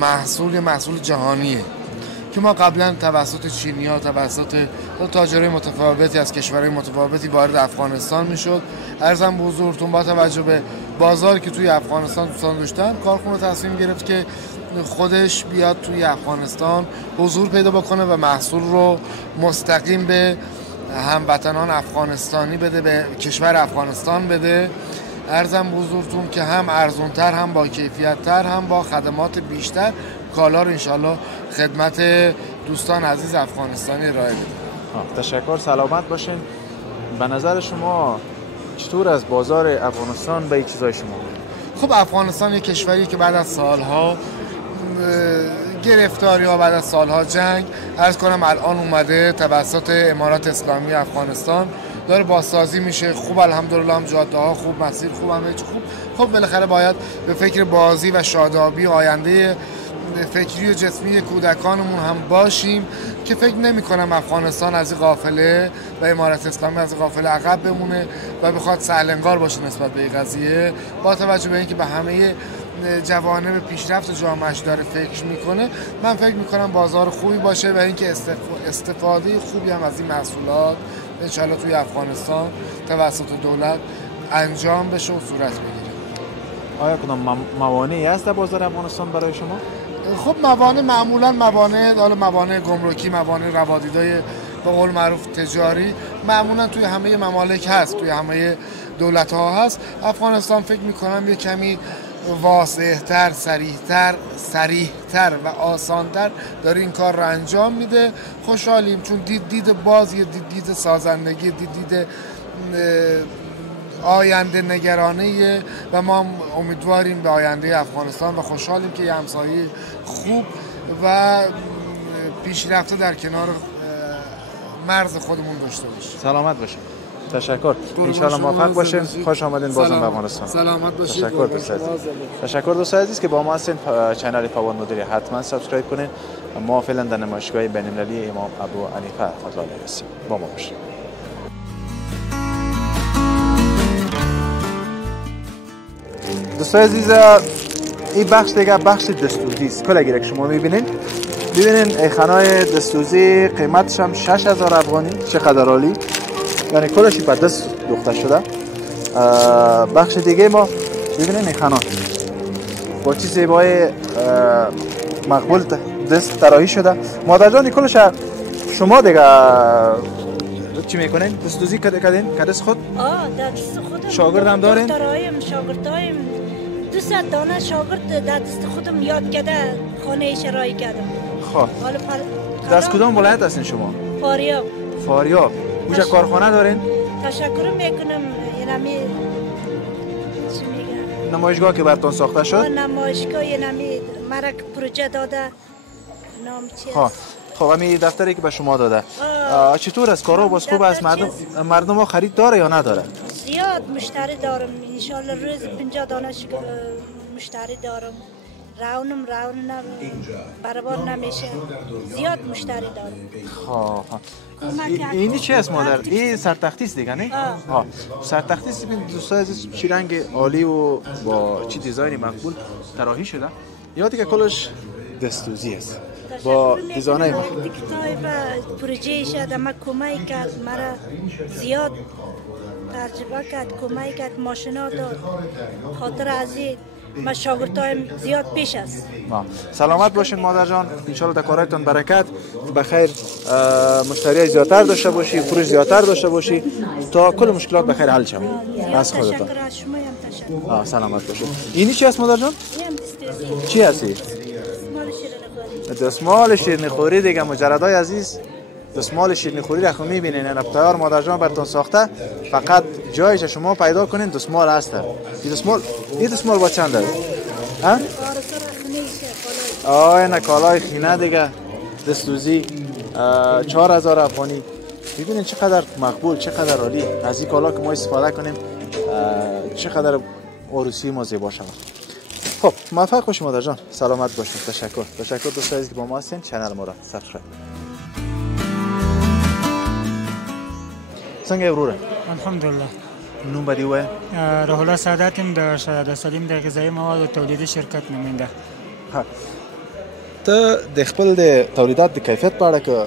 محصول جهانیه که ما قبلا توسط چینی‌ها توسط تاجرای متفاوتی از کشورهای متفاوتی وارد افغانستان میشد. عرضم به حضورتون با توجه به بازاری که توی افغانستان دوستان داشتن، کارخونه تصمیم گرفت که خودش بیاد توی افغانستان حضور پیدا بکنه و محصول رو مستقیم به هموطنان افغانستانی بده، به کشور افغانستان بده. عرضم به حضورتون که هم ارزونتر، هم با کیفیت‌تر، هم با خدمات بیشتر کالا رو انشالله خدمت دوستان عزیز افغانستانی ارائه بده. تشکر، سلامت باشین. به نظر شما چطور از بازار افغانستان به این چیزای شما؟ خب افغانستان یک کشوری که بعد از سالها گرفتاری ها، بعد از سالها جنگ، عرض کنم الان اومده توسط امارات اسلامی افغانستان داره بازسازی میشه. خوب الحمدلله، هم جاده ها خوب، مسیر خوب، همه چی خوب. خب بالاخره باید به فکر بازی و شادابی آینده فکری و جسمی کودکانمون هم باشیم که فکر نمی کنم افغانستان از این قافله و امارت اسلامی از این قافله عقب بمونه و بخواد سهلنگار باشه نسبت به این قضیه، با توجه به اینکه به همه جوانب پیشرفت جامعهش داره فکر میکنه. من فکر میکنم بازار خوبی باشه و اینکه استفاده خوبی هم از این محصولات انشالله توی افغانستان توسط دولت انجام بشه و صورت بگیره. آیا کدام موانعی هست در بازار افغانستان برای شما؟ خب موانع معمولا موانع گمرکی، موانع روادیدهای به قول معروف تجاری معمولا توی همه ممالک هست، توی همه دولت ها هست. افغانستان فکر میکنم یه کمی واضح‌تر، سریح‌تر و آسان‌تر داره این کار رو انجام میده. خوشحالیم چون دید بازی، دید سازندگی، دید آینده نگرانه و ما امیدواریم به آینده افغانستان و خوشحالیم که یه همسایه خوب و پیشرفته در کنار مرز خودمون داشته باشیم. سلامت باشیم. تشکر. انشالله موفق باشین. خوش آمدین بازم به افغانستان. سلامت باشید. تشکر دوست عزیز. تشکر دوست عزیز که با ما هستین. چنل فواد مدیری حتما سابسکرایب کنین. ما فعلا در نمایشگاه بین‌المللی امام ابو حنیفه رحمة الله علیه هستیم. با ما باشید. دوستان عزیز، این بخش دیگه بخش دستوزی است. کل اگر شما میبینین خانای دستوزی قیمتش هم 6000 افغانی. چقدر عالی، یعنی کلش به دست دوخته شده. بخش دیگه ما ببینین این خانا با چیز زیبای مقبول دست طراحی شده. مادر جان کلش شما دیگه چی میکنین؟ دستوزی کردین؟ که دست خود؟ در دست خودم. شاگردم دارین؟ شاگردایم 200 دانه شاگرد در دست خودم یاد کرده خانه شرایی کردم. خب از کدام ولایت هستین شما؟ فاریاب. فاریاب. اونجا کارخانه دارین؟ تشکر میکنم. اینمی چی میگن؟ نمایشگاه که براتون ساخته شد؟ نمایشگاه اینمی مرا پروژه داده. نام چی؟ خب همین دفتری که به شما داده چطور است؟ کارو باز خوب است؟ مردم ها خرید داره یا نداره؟ زیاد مشتری دارم. انشالله روز 50 دانه مشتری دارم. راونم برابر نمیشه. زیاد مشتری دارم. اینی چی است مادر؟ این سرتختی است دیگه نه؟ سرتختی است. دوستان عزیز چی رنگ عالی و با چی دیزاینی مقبول طراحی شده. یا دیگه کلش دستوزی است با دیزاینای مقبول. پروژه شده ما کمک کرد، مرا زیاد تجربه کرد، کمک کرد، ماشینا داد. خاطر از این ما شاگردایم زیاد پیش است. سلامت باشین مادر جان. ان شاء الله در کارهایتون برکت، بخیر مشتری زیادتر داشته باشی، فروش زیادتر داشته باشی تا کل مشکلات بخیر حل شود. از خودتون. تشکر از شما هم تشکر. سلامت باشین. اینی چی است مادر جان؟ چی هستی؟ دستمال شیرینی خوری دیگه مجردای عزیز. دستمال شیرینی خوری رو میبینین این ابتیار مادر جان براتون ساخته. فقط جایش شما پیدا کنین دستمال هست. این دستمال با چند داره؟ این کالای خینه دیگه دستوزی 4000 افغانی. ببینین چقدر مقبول، چقدر عالی. از این کالا که ما استفاده کنیم چقدر عروسی ما زیبا شود. خب موفق باشید مادر جان. سلامت باشید. تشکر دوستان عزیز که با ما هستین. چنل ما را سابسکرایب. څنګه وروره؟ الحمدلله. نوم به دې ووایه. روح الله سعادت یم د شهزاده سلیم د غذایي موادو تولیدي شرکت نماینده. ته د خپل د تولیدات د کیفیت په اړه که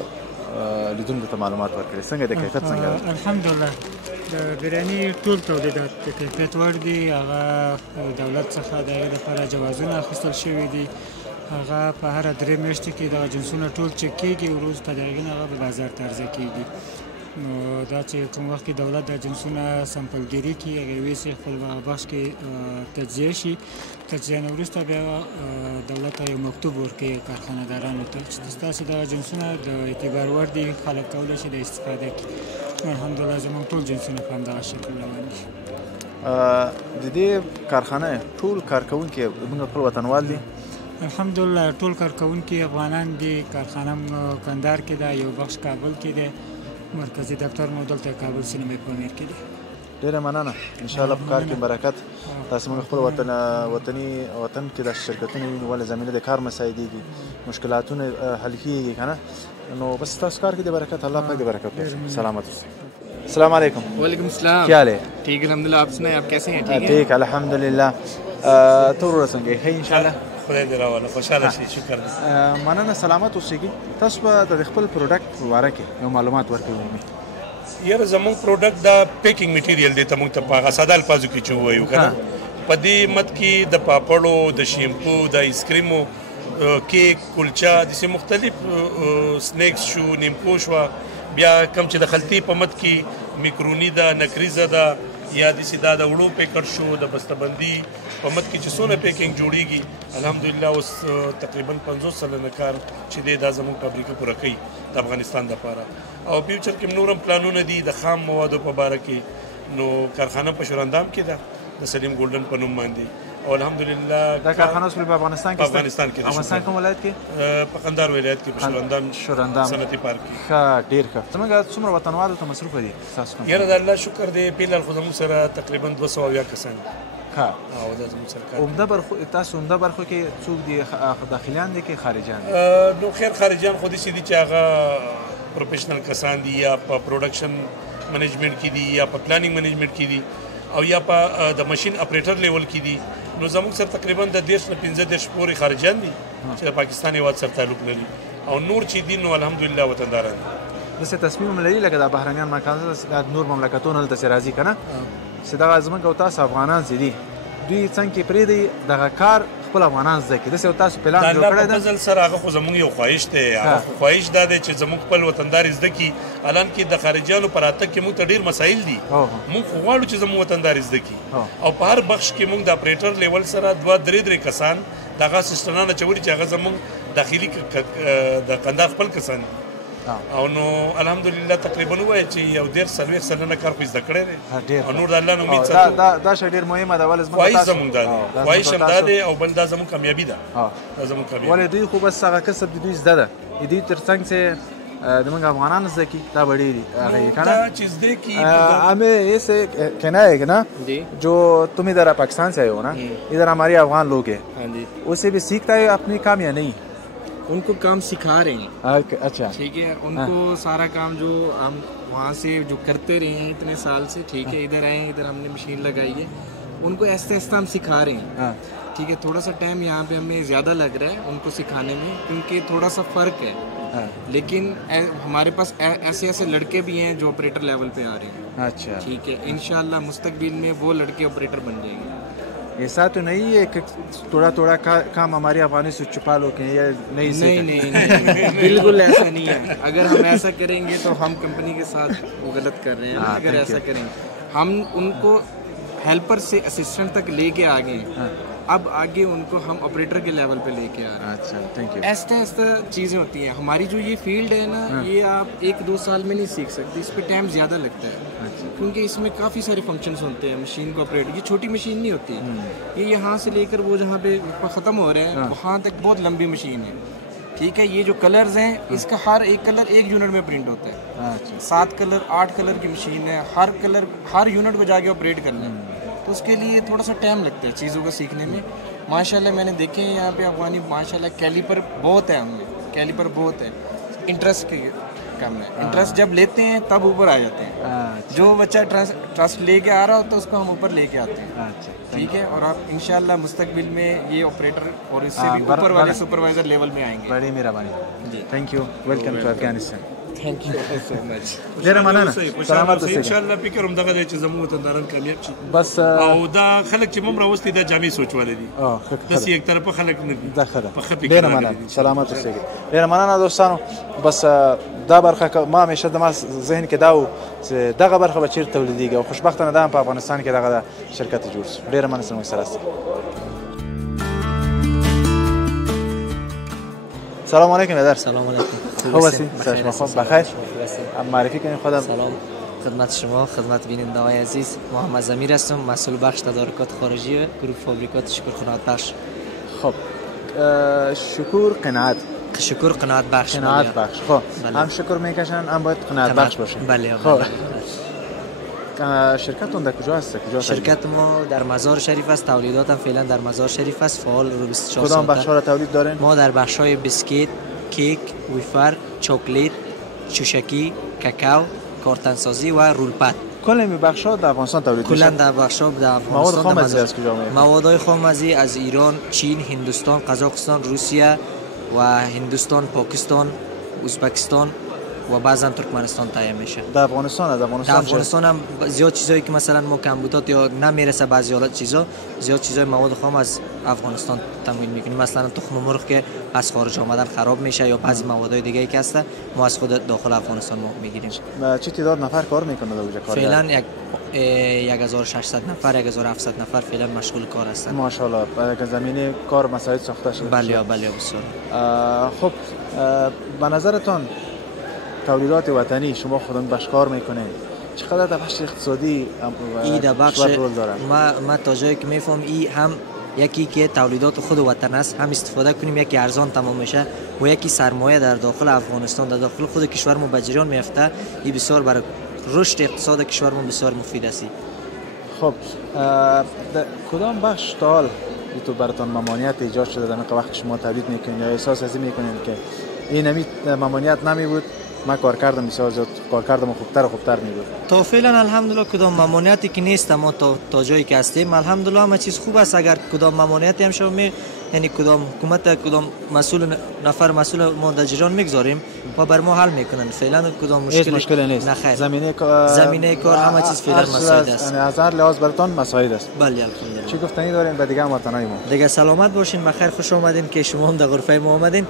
لیدونکو ته معلومات ورکړي، څنګه د کیفیت څنګه؟ الحمدلله د بریاني ټول تولیدات د کیفیت وړ دي. هغه دولت څخه د هغې دپاره جوازونه اخیستل شوي دي. هغه په هره 3 میاشتې کې دغه جنسونه ټول چک کېږي، وروسته د هغې نه هغه په بازار ته عرضه کېږي. نو دا چې کوم وخت کې دولت د جنسونه سمپلګیري کړي، هغې ویسې خپل بخش کې تجزیه شي. تجزیه نه وروسته بیا دولت ته یو مکتوب ورکوي کارخانه‌دارانو ته چې ستاسې دغه جنسونه د اعتبار وړ دي، خلک کولی شي د استفاده کړي. الحمدلله زموږ ټول جنسونه په همدغه شکل روان دي. د دې کارخانه ټول کارکوونکي زموږ خپل وطنوال دي؟ الحمدلله ټول کارکوونکي افغانان دي. کارخانه کندهار کې ده، یو بخش کابل کې ده، مرکزی دفتر مو دلته کابل سینمای پامیر کې دی. ډیره مننه. ان شاء الله په کار کې برکت. تاسو موږ خپل وطن کې د شرکتونو وینو ولې زمینه د کار مساعدېږي، مشکلاتونه حل کېږي که نه، نو بس تاسو کار کې د برکت. الله پاک د برکت ورکړي. سلامت اوسئ. السلام علیکم. وعلیکم السلام. क्या हाल है? ठीक है अलहमदुलिल्लाह. आप सुनाएं, आप कैसे हैं? ठीक है. ठीक अल्हम्दुलिल्लाह. تو ورسره څنګه ښه ان شاء الله؟ خدای دې راوله خوشاله شي. شکر دې. مننه. سلامت اوسئ. تاسو به د خپل پروډکټ په باره کې یو معلومات ورکوئ. یاره زموږ پروډکټ دا پیکینګ میټیریل دی ته موږ ته په هغه ساده الفاظو کې چې ووایو که نه، په دې مد کې د پاپړو، د شیمپو، د آیسکریمو، کیک، کلچه، داسې مختلف سنیکس شو، نیمپو شوه، بیا کوم چې د خلطې په مد کې میکروني ده، نکریزه ده، یا داسې دا د وړو پیکټ شو، د بسته‌بندي په مد کې چې څونه پیکینګ جوړیږي، الحمدلله اوس تقریبا 50 سلنه کار چې دی دا زموږ فابریکه پوره کوي د افغانستان دپاره. او فیوچر کې نور هم پلانونه دي د خام موادو په باره کې. نو کارخانه په شوراندام کې ده د سلیم ګولډن په نوم باندې، او الحمدلله دا کارخانه اوس په افغانستان کې افغانستان کې افغانستان کوم ولایت کې په قندهار ولایت کې په شورندام صنعتي پارک کې ښه ډیر ښه زموږ څومره وطنوالو ته مصروف دي تاسو یاره د الله شکر دی پیلال خو زموږ سره تقریبا 200 کسان ها او دا زموږ سره کار عمده برخو تاسو عمده برخو کې څوک دي داخليان دي کې خارجيان نو خیر خارجيان خو دي چې هغه پروفیشنل کسان دي یا په پروډکشن منیجمنت کې دي یا په پلانینګ منیجمنت کې دي او یا په د ماشين اپریټر لیول کې دي نو زموږ سره تقریبا د 10 نه 15 پورې خارجيان دي چې د پاکستان هیواد سره تعلق لري او نور چې دي نو الحمدلله وطنداران دي څه تصمیم لري لکه د بهرنیان مکانونه د نور مملکتونو د راځي کنه چې دا زموږ او تاسو افغانان زیدي دوی څنګه پرې دی دغه کار خپل افغانان زکه د څه تاسو پلان جوړ کړی دا ځل سره هغه خو زموږ یو خواهش دی هغه خواهش دا دی چې زموږ خپل وطندار زده کی الان کې د خارجيانو پر اته کې موږ ته ډیر مسایل دي موږ غواړو چې زموږ وطندار زده کی او په هر بخش کې موږ د اپریټر لیول سره 2-3 کسان دغه سیستمونه چوري چې هغه زموږ داخلي د قندهار خپل کسان او نو الحمدلله تقریبا وای چې یو ډیر سلوي سننه کار خو زده کړی دی او نور د الله نو امید ساتو دا شی ډیر مهمه ده ولې زموږ ده وای شم ده او بل دا زموږ کامیابی ده دا زموږ کامیابی ولې دوی خو بس هغه کسب دوی زده ده دوی ترڅنګ چې د موږ افغانانو زکی دا بڑی هغه کنه دا چیز دی کی हमें ऐसे कहना है कि ना जो तुम इधर पाकिस्तान से आए हो ना इधर हमारे अफगान लोग हैं उससे भी सीखता है अपनी काम या नहीं उनको काम सिखा रहे हैं अच्छा ठीक है उनको सारा काम जो हम वहाँ से जो करते रहे हैं इतने साल से ठीक है इधर आए इधर हमने मशीन लगाई है उनको ऐसा ऐसा हम सिखा रहे हैं ठीक है थोड़ा सा टाइम यहाँ पे हमें ज़्यादा लग रहा है उनको सिखाने में क्योंकि थोड़ा सा फ़र्क है लेकिन हमारे पास ऐसे ऐसे लड़के भी हैं जो ऑपरेटर लेवल पे आ रहे हैं अच्छा ठीक है इंशाल्लाह मुस्तकबिल में वो लड़के ऑपरेटर बन जाएंगे ऐसा तो नहीं है कि थोड़ा थोड़ा काम हमारे अफगानी से छुपा लो कि या नहीं बिल्कुल ऐसा नहीं है अगर हम ऐसा करेंगे तो हम कंपनी के साथ वो गलत कर रहे हैं अगर ऐसा करेंगे हम उनको हेल्पर से असिस्टेंट तक लेके आ गए अब आगे उनको हम ऑपरेटर के लेवल पे लेके आ रहे हैं अच्छा थैंक यू ऐसा ऐसा चीज़ें होती हैं हमारी जो ये फील्ड है ना ये आप 1-2 साल में नहीं सीख सकते इस पर टाइम ज़्यादा लगता है क्योंकि इसमें काफ़ी सारे फंक्शंस होते हैं मशीन को ऑपरेट ये छोटी मशीन नहीं होती ये यहाँ से लेकर वो जहाँ पे ख़त्म हो रहा है वहाँ तक बहुत लंबी मशीन है ठीक है ये जो कलर्स हैं इसका हर एक कलर एक यूनिट में प्रिंट होता है 7 कलर 8 कलर की मशीन है हर कलर हर यूनिट को जाके ऑपरेट करना है तो उसके लिए थोड़ा सा टाइम लगता है चीज़ों को सीखने में माशाल्लाह मैंने देखे हैं यहाँ पे अफगानी माशाल्लाह कैलिपर बहुत है हमें कैलिपर बहुत है इंटरेस्ट के कम है इंटरेस्ट जब लेते हैं तब ऊपर आ जाते हैं जो बच्चा ट्रस्ट लेके आ रहा होता है उसको हम ऊपर लेके आते हैं ठीक है और आप इंशाल्लाह मुस्तकबिल में ये ऑपरेटर और इससे भी ऊपर वाले सुपरवाइजर लेवल में आएंगे बड़ी मेहरबानी thank you welcome to Afghanistan thank you so much ډیره مننه سلامات اوسئ ان شاء الله فکر هم دغه دی چې زموږ وطنداران کامیاب شي بس او دا خلک چې موږ راوستي دا جامع سوچواله دي داسې یک طرفه خلک نه دي دا خره ډیره مننه سلامات اوسئ ډیره مننه دوستانو بس دا برخه ما همیشه د ما ذهن کې دا و چې دغه برخه به چیرته تولیدېږي او خوشبختانه دا په افغانستان کې دغه شرکت جوړ شو ډیره مننه زموږ سره سلام علیکم ادر سلام علیکم خوب هستی؟ شما خوب بخیر؟ معرفی کنید خودم سلام خدمت شما خدمت بیننده های عزیز محمد ضمیر هستم مسئول بخش تدارکات خارجی و گروه فابریکات شکر قناعت بخش خب شکر قناعت شکر قناعت بخش قناعت بخش خب هم شکر میکشن هم باید قناعت بخش باشن بله خب شرکتتون در کجا هست؟ شرکت ما در مزار شریف است تولیدات هم فعلا در مزار شریف است فعال رو 24 کدام بخش‌ها را تولید دارین؟ ما در بخش‌های بسکیت کیک ویفر چاکلیت چوشکی کاکائو کارتنسازی و رولپد کل این بخش‌ها در افغانستان تولید میشه؟ کلا در بخش‌ها در افغانستان مواد خام‌ازی از کجا میاد؟ مواد خام‌ازی از ایران چین هندوستان قزاقستان روسیه و هندوستان پاکستان ازبکستان و بعضا ترکمنستان تهیه میشه در افغانستان هم زیاد چیزایی که مثلا ما کمبودات یا نمیرسه بعضی حالت چیزا زیاد چیزای مواد خام از افغانستان تامین میکنیم مثلا تخم مرغ که از خارج آمدن خراب میشه یا بعضی موادهای دیگه ای که هست ما از خود داخل افغانستان ما میگیریم چه تعداد نفر کار میکنه در اونجا کار فعلا 1600 نفر 1700 نفر فعلا مشغول کار هستند ماشاءالله در زمینه کار مساعد ساخته شده بله بسیار خب به نظرتون تولیدات وطنی شما خودتون باش کار میکنید چقدر در بخش اقتصادی رول داره؟ ما تا جایی که میفهم این هم یکی که تولیدات خود وطن است هم استفاده کنیم، یکی ارزان تمام میشه و یکی سرمایه در داخل افغانستان در داخل خود کشور ما به جریان میفته. این بسیار برای رشد اقتصاد کشور ما بسیار مفید است. خب کدام بخش تا حال تو براتون ممانعت ایجاد شده در وقت شما تولید میکنید یا احساس از این میکنید که این ممانعت نمی بود ما کار کردم بسیار زیاد کار کردم خوبتر و خوبتر می بود؟ تا فعلا الحمدلله کدام ممانعتی که نیست، ما تا جایی که هستیم الحمدلله همه چیز خوب است. اگر کدام ممانعتی هم شد یعنی کدام حکومت کدام مسئول نفر مسئول ما در جریان میگذاریم و بر ما حل میکنن. فعلا کدام مشکلی نیست. نخیر. زمینه کار همه چیز فعلا مساعد است. یعنی از هر لحاظ براتون مساعد است. بله الحمدلله. چی گفتنی دارین به دیگه وطنای ما؟ دیگه سلامت باشین، بخیر، خوش آمدین که شما هم در غرفه ما آمدین.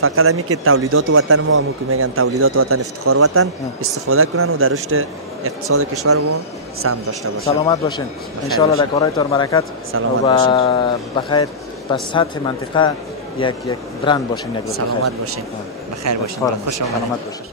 فقط همین که تولیدات وطن ما هم که میگن تولیدات وطن افتخار وطن استفاده کنن و در رشد اقتصاد کشور ما سهم داشته باشن. سلامت باشین. ان شاء الله در کارهایتان برکت و بخیر به سطح منطقه یک برند باشین. سلامت باشین، بخیر باشین، خوش آمدید. سلامت باشین.